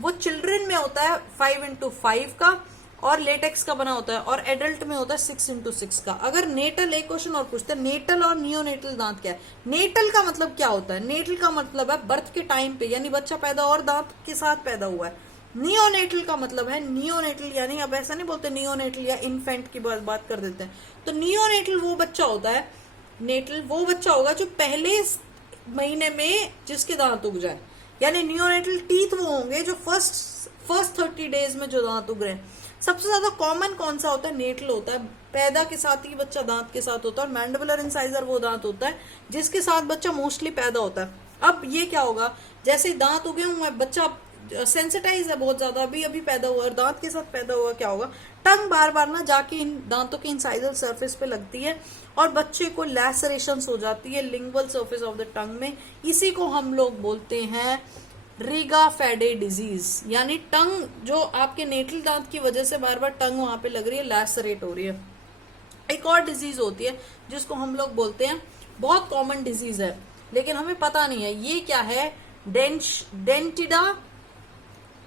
वो चिल्ड्रन में होता है 5x5 का और लेटेक्स का बना होता है, और एडल्ट में होता है 6x6 का। अगर नेटल, एक क्वेश्चन और पूछते हैं, नेटल और नियोनेटल दांत क्या है? नेटल का मतलब क्या होता है? नेटल का मतलब है बर्थ के टाइम पे, यानी बच्चा पैदा और दांत के साथ पैदा हुआ है। नियोनेटल का मतलब है, नियोनेटल यानी अब ऐसा नहीं बोलते नियोनेटल या इन्फेंट की बात कर देते हैं, तो नियोनेटल वो बच्चा होता है, नेटल वो बच्चा होगा जो पहले महीने में जिसके दांत उग जाए, यानी नियोनेटल टीथ वो होंगे जो फर्स्ट 30 डेज में जो दांत उग रहे हैं। सबसे ज्यादा कॉमन कौन सा होता है? नेटल होता है, पैदा के साथ ही बच्चा दांत के साथ होता है, और मैंडिबुलर इंसाइजर वो दांत होता है जिसके साथ बच्चा मोस्टली पैदा होता है। अब ये क्या होगा, जैसे दांत उगे हुए, बच्चा सेंसिटाइज है बहुत ज्यादा, अभी पैदा हुआ और दांत के साथ पैदा हुआ, क्या होगा? टंग बार बार ना जाके इन दांतों के इंसाइजल सरफेस पे लगती है और बच्चे को लैसरेशंस हो जाती है lingual surface of the tongue में। इसी को हम लोग बोलते हैं रिगा फेडे डिजीज, यानी टंग जो आपके नेटल दांत की वजह से बार बार टंग वहां पे लग रही है, लैसरेट हो रही है। एक और डिजीज होती है जिसको हम लोग बोलते हैं, बहुत कॉमन डिजीज है लेकिन हमें पता नहीं है ये क्या है, डेंटिडा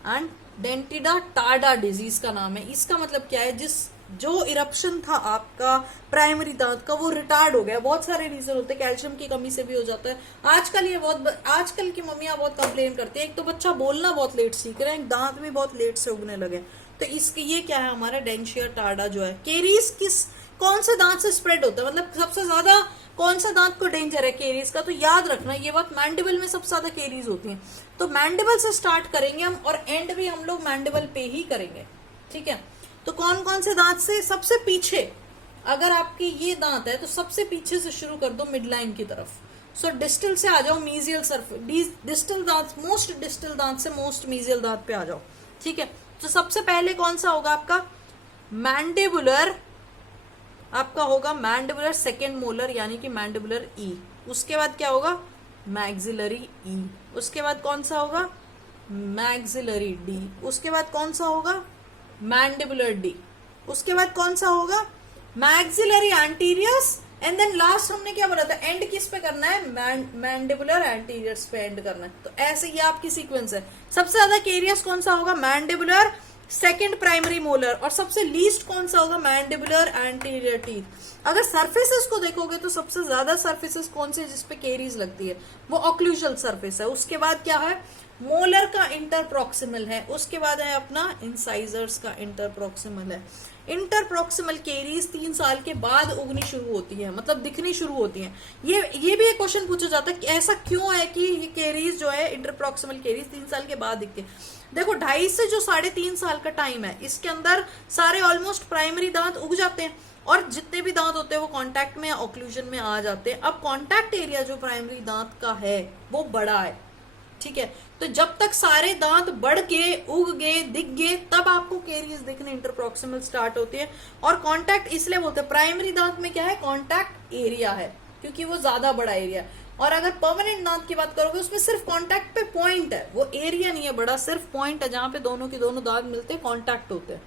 एंड डेंटिडा टार्डा डिजीज का नाम है। इसका मतलब क्या है, जो इरप्शन था आपका प्राइमरी दांत का वो रिटार्ड हो गया। बहुत सारे रीजन होते हैं, कैल्शियम की कमी से भी हो जाता है। आजकल की मम्मियां बहुत कंप्लेन करती है, एक तो बच्चा बोलना बहुत लेट सीख रहे हैं, दांत भी बहुत लेट से उगने लगे, तो इसके ये क्या है हमारा डेंशिया टार्डा जो है। केरीज कौन से दांत से स्प्रेड होता है, मतलब सबसे ज्यादा कौन सा दांत को डेंजर है केरीज का? तो याद रखना ये बात, मैंडिबल में सबसे ज्यादा केरीज होती है, तो मैंडिबल से स्टार्ट करेंगे हम और एंड भी हम लोग मैंडिबल पे ही करेंगे, ठीक है। तो कौन कौन से दांत से? सबसे पीछे, अगर आपके ये दांत है तो सबसे पीछे से शुरू कर दो मिड लाइन की तरफ, सो डिस्टल से आ जाओ मीजियल सरफेस, डिस्टल दांत, मोस्ट डिस्टल दांत से मोस्ट मीजियल दांत पे आ जाओ, ठीक है। तो सबसे पहले कौन सा होगा आपका मैंडिबुलर, आपका होगा मैंडिबुलर सेकेंड मोलर यानी कि मैंडिबुलर ई। उसके बाद क्या होगा मैक्सिलरी ई। उसके बाद कौन सा होगा मैक्सिलरी डी। उसके बाद कौन सा होगा मैंडिबुलर डी। उसके बाद कौन सा होगा मैक्सिलरी एंटीरियर्स। एंड देन लास्ट हमने क्या बोला था एंड किस पे करना है मैंडिबुलर एंटीरियर्स पे एंड करना है। तो ऐसे ये आपकी सीक्वेंस है। सबसे ज्यादा केरियस कौन सा होगा मैंडिबुलर सेकेंड प्राइमरी मोलर, और सबसे लीस्ट कौन सा होगा मैंडिबुलर एंटीरियर टीथ। अगर सरफेसेस को देखोगे तो सबसे ज्यादा सरफेसेस कौन से जिसपे केरीज लगती है वो ऑक्लूजल सरफेस है। उसके बाद क्या है मोलर का इंटरप्रॉक्सिमल है। उसके बाद है अपना इंसाइजर्स का इंटरप्रॉक्सिमल है। इंटरप्रॉक्सिमल केरीज 3 साल के बाद उगनी शुरू होती है, मतलब दिखनी शुरू होती है। ये भी एक क्वेश्चन पूछा जाता है कि ऐसा क्यों है कि ये केरीज जो है इंटरप्रॉक्सिमल केरीज 3 साल के बाद दिखती है। देखो 2.5 से जो 3.5 साल का टाइम है इसके अंदर सारे ऑलमोस्ट प्राइमरी दांत उग जाते हैं, और जितने भी दांत होते हैं वो कांटेक्ट में या ऑक्लूजन में आ जाते हैं। अब कांटेक्ट एरिया जो प्राइमरी दांत का है वो बड़ा है, ठीक है। तो जब तक सारे दांत बढ़ गए उग गए दिख गए तब आपको केरीज दिखने इंटरप्रॉक्सिमल स्टार्ट होती है। और कांटेक्ट इसलिए बोलते हैं प्राइमरी दांत में क्या है कांटेक्ट एरिया है क्योंकि वो ज्यादा बड़ा एरिया है। और अगर परमानेंट दांत की बात करोगे उसमें सिर्फ कांटेक्ट पे पॉइंट है, वो एरिया नहीं है बड़ा, सिर्फ पॉइंट है जहां पे दोनों के दोनों दांत मिलते हैं कांटेक्ट होते हैं।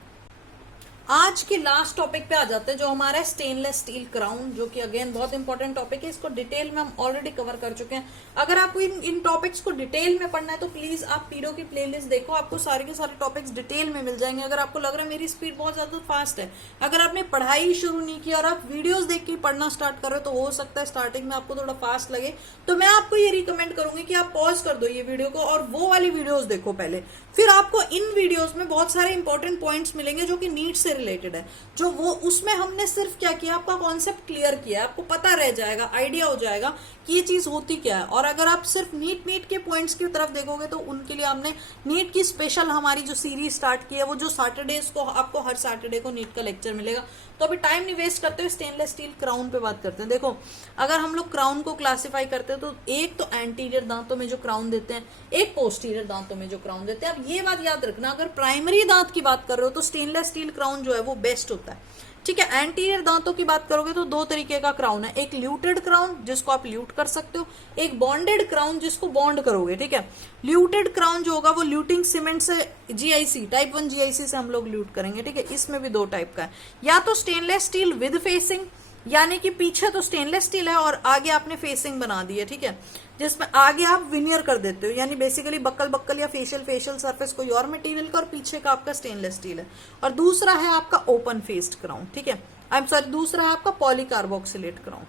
आज के लास्ट टॉपिक पे आ जाते हैं जो हमारा है स्टेनलेस स्टील क्राउन, जो कि अगेन बहुत इंपॉर्टेंट टॉपिक है। इसको डिटेल में हम ऑलरेडी कवर कर चुके हैं। अगर आपको इन टॉपिक्स को डिटेल में पढ़ना है तो प्लीज आप पीडो की प्लेलिस्ट देखो, आपको सारे के सारे टॉपिक्स डिटेल में मिल जाएंगे। अगर आपको लग रहा है मेरी स्पीड बहुत ज्यादा फास्ट है, अगर आपने पढ़ाई शुरू नहीं की और आप वीडियोज देख के पढ़ना स्टार्ट कर रहे हो तो हो सकता है स्टार्टिंग में आपको थोड़ा फास्ट लगे, तो मैं आपको ये रिकमेंड करूंगी कि आप पॉज कर दो ये वीडियो को और वो वाली वीडियोज देखो पहले। फिर आपको इन वीडियोज में बहुत सारे इंपॉर्टेंट पॉइंट्स मिलेंगे जो कि नीट से रिलेटेड है, जो वो उसमें हमने सिर्फ क्या किया आपका कॉन्सेप्ट क्लियर किया, आपको पता रह जाएगा, आइडिया हो जाएगा कि ये चीज होती क्या है। और अगर आप सिर्फ नीट के पॉइंट्स की तरफ देखोगे तो उनके लिए हमने नीट की स्पेशल हमारी जो सीरीज स्टार्ट की है, वो जो सैटरडे को आपको हर सैटरडे को नीट का लेक्चर मिलेगा। तो अभी टाइम नहीं वेस्ट करते हुए स्टेनलेस स्टील क्राउन पे बात करते हैं। देखो अगर हम लोग क्राउन को क्लासिफाई करते हैं तो एक तो एंटीरियर दांतों में जो क्राउन देते हैं, एक पोस्टीरियर दांतों में जो क्राउन देते हैं। अब ये बात याद रखना, अगर प्राइमरी दांत की बात कर रहे हो तो स्टेनलेस स्टील क्राउन जो है वो बेस्ट होता है, ठीक है। एंटीरियर दांतों की बात करोगे तो 2 तरीके का क्राउन है, एक ल्यूटेड क्राउन जिसको आप ल्यूट कर सकते हो, एक बॉन्डेड क्राउन जिसको बॉन्ड करोगे, ठीक है। ल्यूटेड क्राउन जो होगा वो ल्यूटिंग सीमेंट से जीआईसी टाइप 1 जीआईसी से हम लोग ल्यूट करेंगे, ठीक है। इसमें भी 2 टाइप का है, या तो स्टेनलेस स्टील विद फेसिंग, यानी कि पीछे तो स्टेनलेस स्टील है और आगे आपने फेसिंग बना दी है, ठीक है, जिसमें आगे आप विनियर कर देते हो, यानी बेसिकली बक्कल या फेशियल सरफेस कोई और मटेरियल का और पीछे का आपका स्टेनलेस स्टील है। और दूसरा है आपका ओपन फेस्ड क्राउन, ठीक है। आई एम सॉरी, दूसरा है आपका पॉलीकार्बोक्सिलेट क्राउन,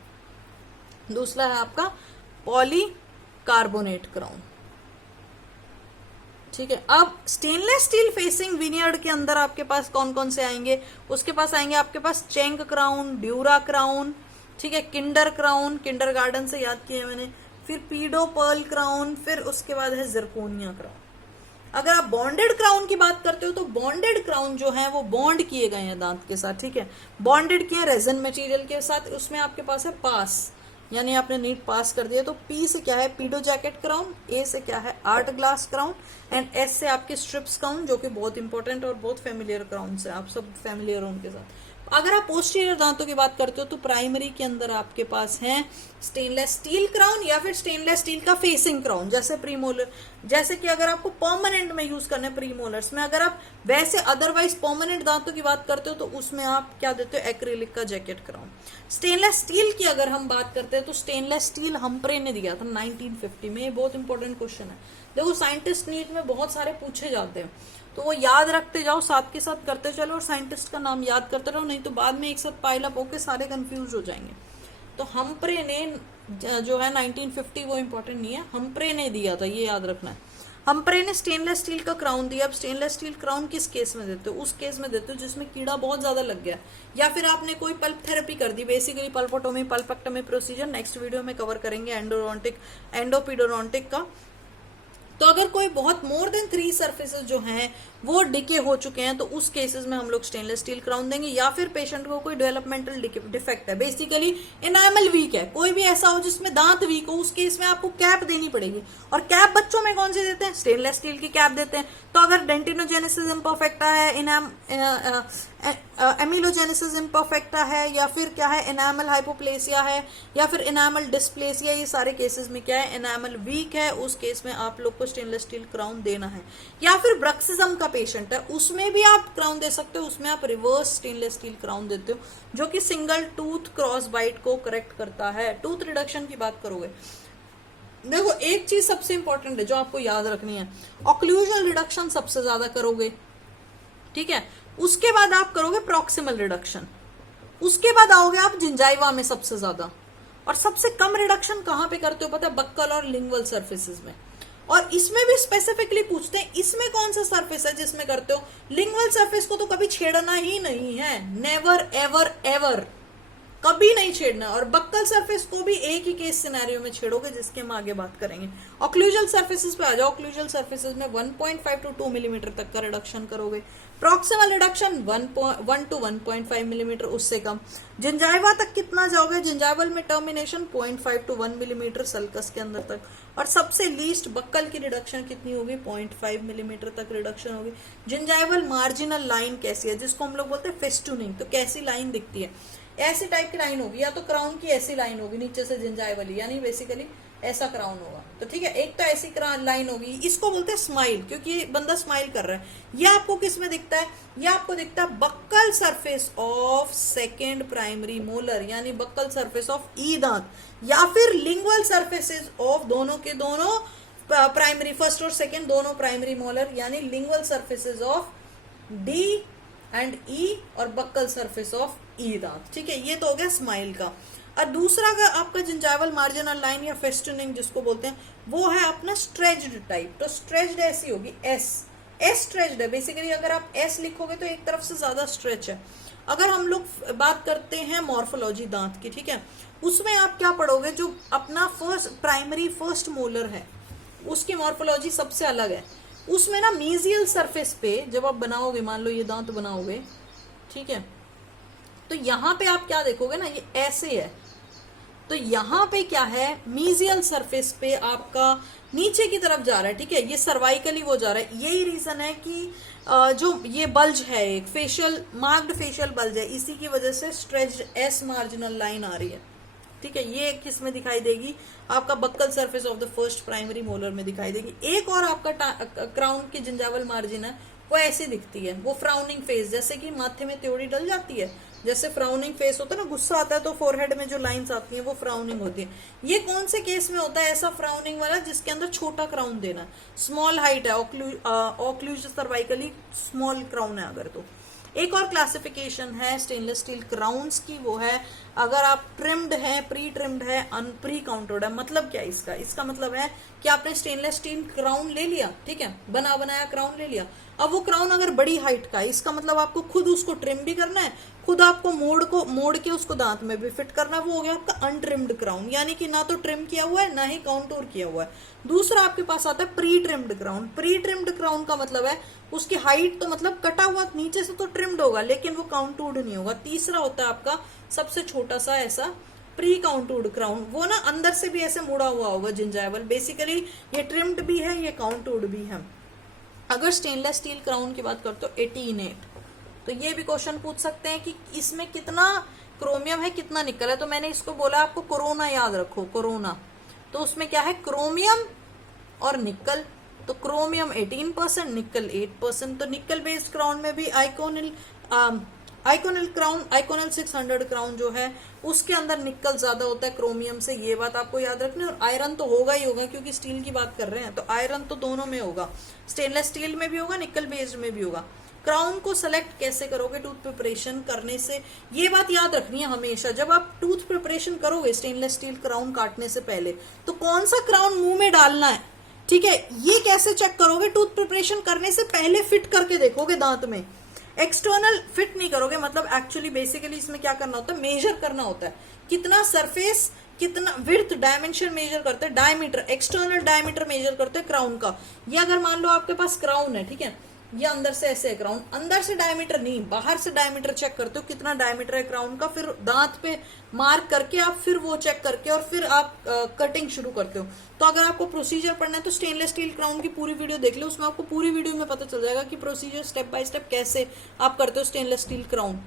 दूसरा है आपका पॉलीकार्बोनेट क्राउन, ठीक है। अब स्टेनलेस स्टील फेसिंग विनियर्ड के अंदर आपके पास कौन कौन से आएंगे, उसके पास आएंगे आपके पास चेंग क्राउन, ड्यूरा क्राउन, ठीक है, किंडर क्राउन, किंडर गार्डन से याद किया मैंने, फिर पीडो पर्ल क्राउन, फिर उसके बाद है जिरकोनिया क्राउन। अगर आप बॉन्डेड क्राउन की बात करते हो तो बॉन्डेड क्राउन जो है वो बॉन्ड किए गए हैं दांत के साथ, ठीक है, बॉन्डेड किए रेजन मटेरियल के साथ। उसमें आपके पास है पास, यानी आपने नीट पास कर दिया। तो पी से क्या है पीडो जैकेट क्राउन, ए से क्या है art glass crown, and S से आपके स्ट्रिप्स क्राउन, जो कि बहुत इंपॉर्टेंट और बहुत फेमिलियर क्राउन है, आप सब फेमिलियर हो उनके साथ। अगर आप पोस्टीरियर दांतों की बात करते हो तो प्राइमरी के अंदर आपके पास है स्टेनलेस स्टील क्राउन या फिर स्टेनलेस स्टील का फेसिंग क्राउन, जैसे प्रीमोलर, जैसे कि अगर आपको परमानेंट में यूज करना है प्रीमोलर्स में। अगर आप वैसे अदरवाइज परमानेंट दांतों की बात करते हो तो उसमें आप क्या देते हो एक्रिलिक का जैकेट क्राउन। स्टेनलेस स्टील की अगर हम बात करते हैं तो स्टेनलेस स्टील हम्प्रे ने दिया था 1950 में, बहुत इंपॉर्टेंट क्वेश्चन है। देखो साइंटिस्ट नीट में बहुत सारे पूछे जाते हैं, तो वो याद रखते जाओ, साथ के साथ करते चलो और साइंटिस्ट का नाम याद करते रहो, नहीं तो बाद में एक साथ पाइल अप होकर सारे कंफ्यूज हो जाएंगे। तो हम्प्रे ने जो है 1950, वो इंपॉर्टेंट नहीं है, हम्प्रे ने दिया था, ये याद रखना है। हम्प्रे ने स्टेनलेस स्टील का क्राउन दिया। अब स्टेनलेस स्टील क्राउन किस केस में देते हो, उस केस में देते हो जिसमें कीड़ा बहुत ज्यादा लग गया, या फिर आपने कोई पल्प थेरेपी कर दी, बेसिकली पल्पोटोमी पल्पेक्टोमी प्रोसीजर नेक्स्ट वीडियो में कवर करेंगे, एंडोडोंटिक एंडोपीडोडोंटिक का। तो अगर कोई बहुत मोर देन 3 सर्फेसेस जो हैं वो डिके हो चुके हैं तो उस केसेस में हम लोग स्टेनलेस स्टील क्राउन देंगे, या फिर पेशेंट को कोई डेवलपमेंटल डिफेक्ट है, बेसिकली एनामल वीक है, कोई भी ऐसा हो जिसमें दांत वीक हो, उस केस में आपको कैप देनी पड़ेगी। और कैप बच्चों में कौन सी देते हैं? स्टेनलेस स्टील की कैप देते हैं। तो अगर डेंटिनोजेनेसिस इम्परफेक्टा है, एमिलोजेनेसिस इम्परफेक्टा है, या फिर क्या है एनामल हाइपोप्लेसिया है, या फिर एनामल डिस्प्लेसिया, ये सारे केसेस में क्या है एनामल वीक है, उस केस में आप लोग को स्टेनलेस स्टील क्राउन देना है। या फिर ब्रक्सिज्म का पेशेंट है, उसमें भी आप क्राउन दे सकते हो, उसमें आप रिवर्स स्टेनलेस स्टील क्राउन देते हो जो कि सिंगल टूथ क्रॉस बाइट को करेक्ट करता है। टूथ रिडक्शन की बात करोगे, देखो एक चीज सबसे इंपॉर्टेंट है जो आपको याद रखनी है, ऑक्लूजल रिडक्शन सबसे ज्यादा करोगे, ठीक है, उसके बाद आप करोगे प्रॉक्सिमल रिडक्शन, उसके बाद आओगे आप जिंजाइवा में सबसे ज्यादा, और सबसे कम रिडक्शन कहां पे करते हो पता है? बक्कल और लिंगुअल सर्फेसेस में। और इसमें भी स्पेसिफिकली पूछते हैं इसमें कौन सा सरफेस है जिसमें करते हो? लिंगुअल सरफेस को तो कभी छेड़ना ही नहीं है, नेवर एवर एवर, कभी नहीं छेड़ना। और बक्कल सरफेस को भी एक ही केस सिनेरियो में छेड़ोगे जिसके हम आगे बात करेंगे। ऑक्लूजल सरफेसेस पे आ जाओ, ऑक्लूजल सरफेसेस में 1.5 to 2 मिलीमीटर तक का रिडक्शन करोगे, प्रॉक्सिमल रिडक्शन 1 to 1.5 मिलीमीटर, उससे कम। जिंजाइवा तक कितना जाओगे? जिंजाइवल में टर्मिनेशन 0.5 to 1 मिलीमीटर सल्कस के अंदर तक। और सबसे लीस्ट बक्कल की रिडक्शन कितनी होगी? 0.5 मिलीमीटर तक रिडक्शन होगी। जिंजाइवल मार्जिनल लाइन कैसी है, जिसको हम लोग बोलते हैं फेस्टूनिंग, तो कैसी लाइन दिखती है? ऐसी टाइप की लाइन होगी, या तो क्राउन की ऐसी लाइन होगी नीचे से जिंजाइवली, यानी बेसिकली ऐसा क्राउन होगा। तो ठीक है, एक तो ऐसी लाइन होगी, इसको बोलते हैं स्माइल, क्योंकि ये बंदा स्माइल कर रहा है। ये आपको किस में दिखता है? ये आपको दिखता है buccal surface of second primary molar, यानी बक्कल सरफेस ऑफ ई दांत, या फिर लिंगुअल सरफेसेस ऑफ दोनों के दोनों प्राइमरी, फर्स्ट और सेकेंड दोनों प्राइमरी मोलर, यानी lingual surfaces of D and E और बक्कल सरफेस ऑफ ई दांत। ठीक है, ये तो हो गया स्माइल का। और दूसरा का आपका जिंजाइवल मार्जिनल लाइन या फेस्टूनिंग जिसको बोलते हैं, वो है अपना स्ट्रेच्ड टाइप। तो स्ट्रेच्ड ऐसी होगी एस स्ट्रेच्ड है, बेसिकली अगर आप एस लिखोगे तो एक तरफ से ज्यादा स्ट्रेच है। अगर हम लोग बात करते हैं मॉर्फोलॉजी दांत की, ठीक है, उसमें आप क्या पढ़ोगे? जो अपना प्राइमरी फर्स्ट मोलर है उसकी मॉर्फोलॉजी सबसे अलग है। उसमें ना मीजियल सरफेस पे जब आप बनाओगे, मान लो ये दांत बनाओगे, ठीक है, तो यहां पे आप क्या देखोगे ना, ये ऐसे है, तो यहां पे क्या है, मीजियल सरफेस पे आपका नीचे की तरफ जा रहा है, ठीक है, ये सर्वाइकली वो जा रहा है। यही रीजन है कि जो ये बल्ज है, एक फेशियल मार्क्ड फेशियल बल्ज है, इसी की वजह से स्ट्रेच्ड एस मार्जिनल लाइन आ रही है। ठीक है, ये किस में दिखाई देगी? आपका buccal surface of the first primary molar में दिखाई देगी। एक और आपका क्राउन की जिंजावल मार्जिन है, वो ऐसी दिखती है, वो फ्राउनिंग फेस, जैसे कि माथे में त्योड़ी डल जाती है, जैसे फ्राउनिंग फेस होता है ना, गुस्सा आता है तो फोरहेड में जो लाइंस आती हैं वो फ्राउनिंग होती है। ये कौन से केस में होता है ऐसा फ्राउनिंग वाला? जिसके अंदर छोटा क्राउन देना है, स्मॉल हाइट है, ऑक्लूज सर्वाइकली स्मॉल क्राउन है अगर। तो एक और क्लासिफिकेशन है स्टेनलेस स्टील क्राउन्स की, वो है अगर आप ट्रिम्ड है, प्री ट्रिम्ड है, अनप्री काउंटर्ड है। मतलब क्या इसका? इसका मतलब है कि आपने स्टेनलेस स्टील क्राउन ले लिया, ठीक है, बना बनाया क्राउन ले लिया, अब वो क्राउन अगर बड़ी हाइट का है, इसका मतलब आपको खुद उसको ट्रिम भी करना है, खुद आपको मोड़ के उसको दांत में भी फिट करना, वो हो गया आपका अनट्रिम्ड क्राउन, यानी कि ना तो ट्रिम किया हुआ है ना ही काउंटूर किया हुआ है। दूसरा आपके पास आता है pre trimmed crown. Pre trimmed crown का मतलब है उसकी हाइट तो मतलब कटा हुआ नीचे से तो ट्रिम्ड होगा, लेकिन वो काउंटूर्ड नहीं होगा। तीसरा होता है आपका सबसे छोटा सा ऐसा प्री काउंटूर्ड क्राउन, वो ना अंदर से भी ऐसे मुड़ा हुआ होगा जिंजाइवल, बेसिकली ये ट्रिम्ड भी है, ये काउंटूर्ड भी है। अगर स्टेनलेस स्टील क्राउन की बात करते हो 18 तो ये भी क्वेश्चन पूछ सकते हैं कि इसमें कितना क्रोमियम है, कितना निकल है। तो मैंने इसको बोला आपको कोरोना याद रखो, कोरोना, तो उसमें क्या है, क्रोमियम और निकल। तो क्रोमियम 18%, निकल 8%। तो निकल बेस्ड क्राउन में भी आइकोनिल क्राउन, आइकोनिल 600 क्राउन जो है उसके अंदर निकल ज्यादा होता है क्रोमियम से, ये बात आपको याद रखनी है। और आयरन तो होगा ही होगा, क्योंकि स्टील की बात कर रहे हैं, तो आयरन तो दोनों में होगा, स्टेनलेस स्टील में भी होगा, निकल बेस्ड में भी होगा। क्राउन को सेलेक्ट कैसे करोगे टूथ प्रिपरेशन करने से, ये बात याद रखनी है हमेशा। जब आप टूथ प्रिपरेशन करोगे स्टेनलेस स्टील क्राउन काटने से पहले, तो कौन सा क्राउन मुंह में डालना है, ठीक है, ये कैसे चेक करोगे? टूथ प्रिपरेशन करने से पहले फिट करके देखोगे दांत में, एक्सटर्नल फिट नहीं करोगे। मतलब एक्चुअली बेसिकली इसमें क्या करना होता है, मेजर करना होता है कितना सरफेस कितना विड्थ डायमेंशन मेजर करते हैं, डायमीटर, एक्सटर्नल डायमीटर मेजर करते हैं क्राउन का। ये अगर मान लो आपके पास क्राउन है, ठीक है, ये अंदर से ऐसे है क्राउन, अंदर से डायमीटर नहीं, बाहर से डायमीटर चेक करते हो कितना डायमीटर है क्राउन का, फिर दांत पे मार्क करके आप फिर वो चेक करके और फिर आप कटिंग शुरू करते हो। तो अगर आपको प्रोसीजर पढ़ना है तो स्टेनलेस स्टील क्राउन की पूरी वीडियो देख लो, उसमें आपको पूरी वीडियो में पता चल जाएगा कि प्रोसीजर स्टेप बाय स्टेप कैसे आप करते हो स्टेनलेस स्टील क्राउन।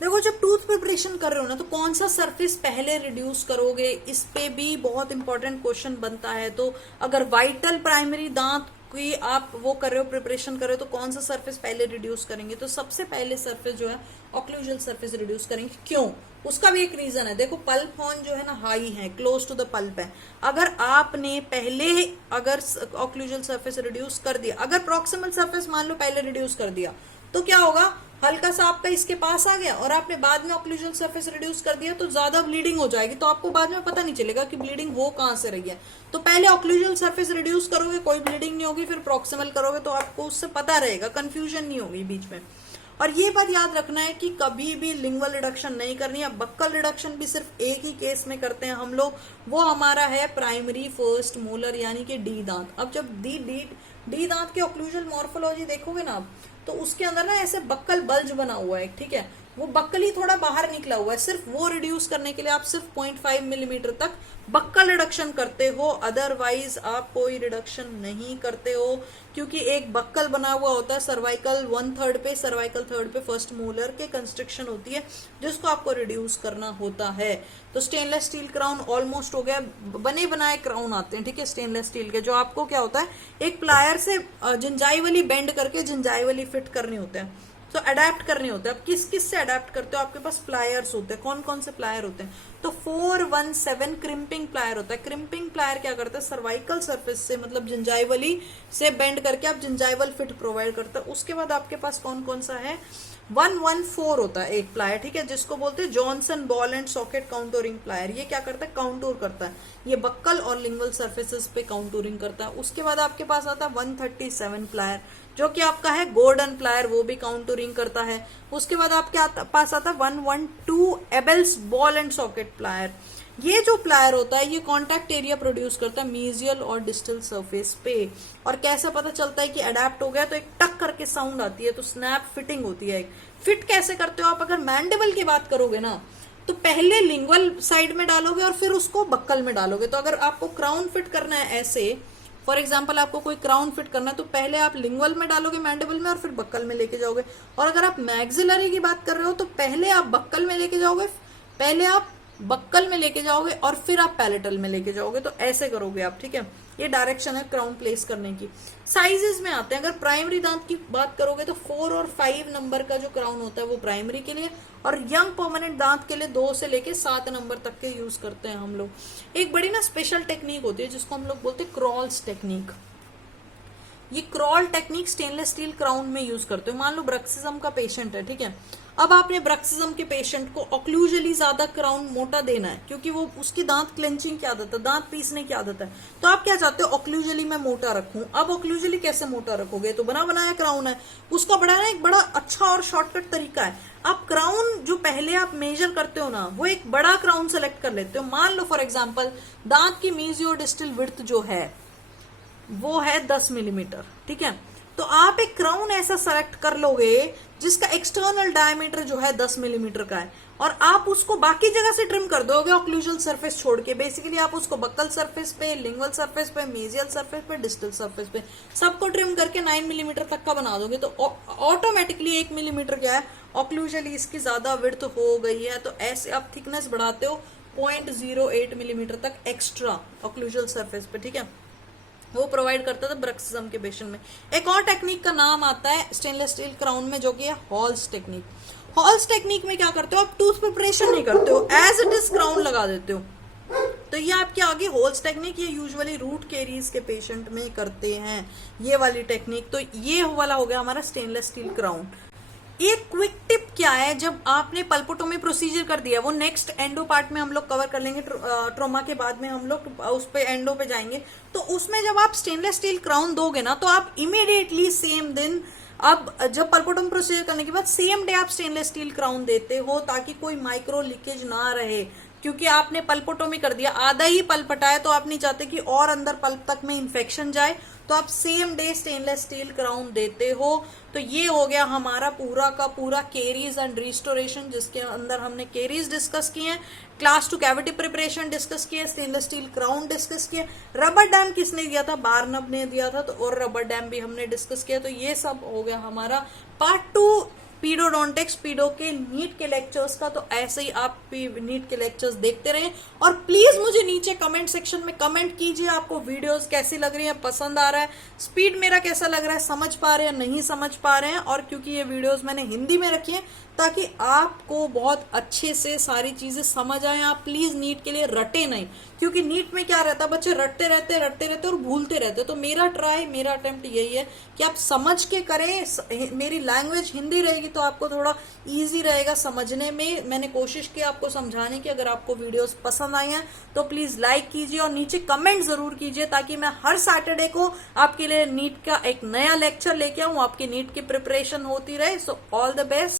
देखो, जब टूथ प्रिपरेशन कर रहे हो ना तो कौन सा सरफेस पहले रिड्यूस करोगे, इस पे भी बहुत इंपॉर्टेंट क्वेश्चन बनता है। तो अगर वाइटल प्राइमरी दांत की आप वो कर रहे हो, प्रिपरेशन कर रहे हो, तो कौन सा सरफेस पहले रिड्यूस करेंगे? तो सबसे पहले सरफेस जो है ऑक्लूजल सरफेस रिड्यूस करेंगे। क्यों? उसका भी एक रीजन है। देखो, पल्प हॉर्न जो है ना हाई है, क्लोज टू द पल्प है। अगर आपने पहले अगर ऑक्लूजल सरफेस रिड्यूस कर दिया, अगर प्रॉक्सिमल सरफेस मान लो पहले रिड्यूस कर दिया, तो क्या होगा, हल्का सा आपका इसके पास आ गया और आपने बाद में ऑक्लूजल सरफेस रिड्यूस कर दिया तो ज्यादा ब्लीडिंग हो जाएगी, तो आपको बाद में पता नहीं चलेगा कि ब्लीडिंग हो कहां से रही है। तो पहले ऑक्लूजल सरफेस रिड्यूस करोगे, कोई ब्लीडिंग नहीं होगी, फिर प्रॉक्सिमल करोगे तो आपको उससे पता रहेगा, कंफ्यूजन नहीं होगी बीच में। और ये बात याद रखना है कि कभी भी लिंगुअल रिडक्शन नहीं करनी है। बक्कल रिडक्शन भी सिर्फ एक ही केस में करते हैं हम लोग, वो हमारा है प्राइमरी फर्स्ट मोलर यानी कि डी दांत। अब जब डी दांत के ऑक्लूजल मॉर्फोलॉजी देखोगे ना आप, तो उसके अंदर ना ऐसे बक्कल बल्ज बना हुआ है, ठीक है, वो बक्कल ही थोड़ा बाहर निकला हुआ है। सिर्फ वो रिड्यूस करने के लिए आप सिर्फ 0.5 मिलीमीटर तक बक्कल रिडक्शन करते हो, अदरवाइज आप कोई रिडक्शन नहीं करते हो, क्योंकि एक बक्कल बना हुआ होता है सर्वाइकल 1/3 पे, सर्वाइकल 3rd पे फर्स्ट मोलर के कंस्ट्रक्शन होती है, जिसको आपको रिड्यूस करना होता है। तो स्टेनलेस स्टील क्राउन ऑलमोस्ट हो गया। बने बनाए क्राउन आते हैं, ठीक है, स्टेनलेस स्टील के, जो आपको क्या होता है, एक प्लायर से जिंजाइवली बेंड करके जिंजाइवली फिट करने होते हैं, तो अडेप्ट करने होते हैं। अब किस किस से अडेप्ट करते हो? आपके पास प्लायर्स होते हैं। कौन कौन से प्लायर होते हैं? तो 417 क्रिम्पिंग प्लायर होता है। क्रिम्पिंग प्लायर क्या करता है, सर्वाइकल सरफेस से मतलब जिंजाइवली से बेंड करके आप जिंजाइवल फिट प्रोवाइड करता है। उसके बाद आपके पास कौन कौन सा है, 114 होता है एक प्लायर, ठीक है, जिसको बोलते हैं Johnson ball and socket contouring plier. ये क्या करता है, काउंटूर करता है, ये बक्कल और लिंगुअल सरफेसेस पे काउंटूरिंग करता है। उसके बाद आपके पास आता है 137 प्लायर, जो कि आपका है गोल्डन प्लायर, वो भी काउंटूरिंग करता है। उसके बाद आपके पास आता है 112 एबेल्स बॉल एंड सॉकेट प्लायर। ये जो प्लायर होता है ये कॉन्टैक्ट एरिया प्रोड्यूस करता है मीजियल और डिस्टल सरफेस पे। और कैसे पता चलता है कि अडेप्ट हो गया, तो एक टक करके साउंड आती है, तो स्नैप फिटिंग होती है। एक फिट कैसे करते हो आप? अगर मैंडिबल की बात करोगे ना, तो पहले लिंगुअल साइड में डालोगे और फिर उसको बक्कल में डालोगे। तो अगर आपको क्राउन फिट करना है ऐसे, फॉर एग्जाम्पल आपको कोई क्राउन फिट करना है, तो पहले आप लिंगुअल में डालोगे मैंडिबल में और फिर बक्कल में लेके जाओगे। और अगर आप मैक्सिलरी की बात कर रहे हो तो पहले आप बक्कल में लेके जाओगे, पहले आप बक्कल में लेके जाओगे और फिर आप पैलेटल में लेके जाओगे। तो ऐसे करोगे आप, ठीक है। ये डायरेक्शन है क्राउन प्लेस करने की। साइजेस में आते हैं, अगर प्राइमरी दांत की बात करोगे तो 4 और 5 नंबर का जो क्राउन होता है वो प्राइमरी के लिए, और यंग परमानेंट दांत के लिए 2 से लेके 7 नंबर तक के यूज करते हैं हम लोग। एक बड़ी ना स्पेशल टेक्निक होती है जिसको हम लोग बोलते हैं क्रॉल्स टेक्निक। ये crawl technique stainless steel crown में यूज करते हो। मान लो ब्रक्सिज्म का पेशेंट है, ठीक है, अब आपने ब्रक्सिज्म के पेशेंट को ऑक्लूजली ज्यादा क्राउन मोटा देना है, क्योंकि वो उसकी दांत क्लेंचिंग की आदत है, दांत पीसने की आदत है। तो आप क्या चाहते हो, ऑक्लूजली मैं मोटा रखूं। अब ऑक्लूजली कैसे मोटा रखोगे, तो बना बनाया क्राउन है, उसको बढ़ाना एक बड़ा अच्छा और शॉर्टकट तरीका है। आप क्राउन जो पहले आप मेजर करते हो ना, वो एक बड़ा क्राउन सेलेक्ट कर लेते हो। मान लो फॉर एग्जाम्पल दांत की मीजियो डिस्टल विड्थ जो है वो है 10 मिलीमीटर, ठीक है। तो आप एक क्राउन ऐसा सेलेक्ट कर लोगे जिसका एक्सटर्नल डायमीटर जो है 10 मिलीमीटर का है, और आप उसको बाकी जगह से ट्रिम कर दोगे ऑक्लूजल सरफेस छोड़ के। बेसिकली आप उसको बक्कल सरफेस पे, लिंगुअल सरफेस पे, मेजियल सरफेस पे, डिस्टल सरफेस पे सबको ट्रिम करके 9 मिलीमीटर तक का बना दोगे। तो ऑटोमेटिकली 1 मिलीमीटर क्या है, ऑक्लूजली इसकी ज्यादा विड्थ हो गई है। तो ऐसे आप थिकनेस बढ़ाते हो 0.08 मिलीमीटर तक एक्स्ट्रा ऑक्लूजल सरफेस पे, ठीक है। वो प्रोवाइड करता था ब्रक्सिज्म के पेशेंट में। एक और टेक्निक का नाम आता है स्टेनलेस स्टील क्राउन में, जो कि है हॉल्स टेक्निक। हॉल्स टेक्निक में क्या करते हो, आप टूथ प्रिपरेशन नहीं करते हो, एज इट इज क्राउन लगा देते हो। तो ये आपके आगे होल्स टेक्निक, ये यूजुअली रूट कैरीज के पेशेंट में करते हैं ये वाली टेक्निक। तो ये वाला हो गया हमारा स्टेनलेस स्टील क्राउन। एक क्विक टिप क्या है, जब आपने पल्पोटोमी प्रोसीजर कर दिया, वो नेक्स्ट एंडो पार्ट में हम लोग कवर कर लेंगे, ट्रोमा के बाद में हम लोग उस पे एंडो पे जाएंगे। तो उसमें जब आप स्टेनलेस स्टील क्राउन दोगे ना, तो आप इमीडिएटली सेम दिन, अब जब पल्पोटोमी प्रोसीजर करने के बाद सेम डे आप स्टेनलेस स्टील क्राउन देते हो, ताकि कोई माइक्रो लीकेज ना रहे, क्योंकि आपने पल्पोटोमी कर दिया, आधा ही पल्प हटाया, तो आप नहीं चाहते कि और अंदर पल्प तक में इन्फेक्शन जाए, तो आप same day stainless steel crown देते हो। तो ये हो गया हमारा पूरा का पूरा केरीज एंड रिस्टोरेशन, जिसके अंदर हमने केरीज डिस्कस किए हैं, क्लास 2 कैविटी प्रिपरेशन डिस्कस किए, स्टेनलेस स्टील क्राउन डिस्कस किए, रबर डैम किसने दिया था, बार्नब ने दिया था, तो और रबर डैम भी हमने डिस्कस किया। तो ये सब हो गया हमारा पार्ट 2 पीडोडोंटिक्स पीडो के नीट के लेक्चर्स का। तो ऐसे ही आप नीट के लेक्चर्स देखते रहें, और प्लीज मुझे नीचे कमेंट सेक्शन में कमेंट कीजिए आपको वीडियोस कैसी लग रही है, पसंद आ रहा है, स्पीड मेरा कैसा लग रहा है, समझ पा रहे हैं नहीं समझ पा रहे हैं। और क्योंकि ये वीडियोस मैंने हिंदी में रखी है ताकि आपको बहुत अच्छे से सारी चीजें समझ आए। आप प्लीज नीट के लिए रटे नहीं, क्योंकि नीट में क्या रहता है, बच्चे रटते रहते और भूलते रहते। तो मेरा अटेम्प्ट यही है कि आप समझ के करें। मेरी लैंग्वेज हिंदी रहेगी तो आपको थोड़ा इजी रहेगा समझने में। मैंने कोशिश की आपको समझाने की। अगर आपको वीडियोस पसंद आई हैं तो प्लीज लाइक कीजिए और नीचे कमेंट जरूर कीजिए, ताकि मैं हर सैटरडे को आपके लिए नीट का एक नया लेक्चर लेके आऊं, आपकी नीट की प्रिपरेशन होती रहे। So all the best.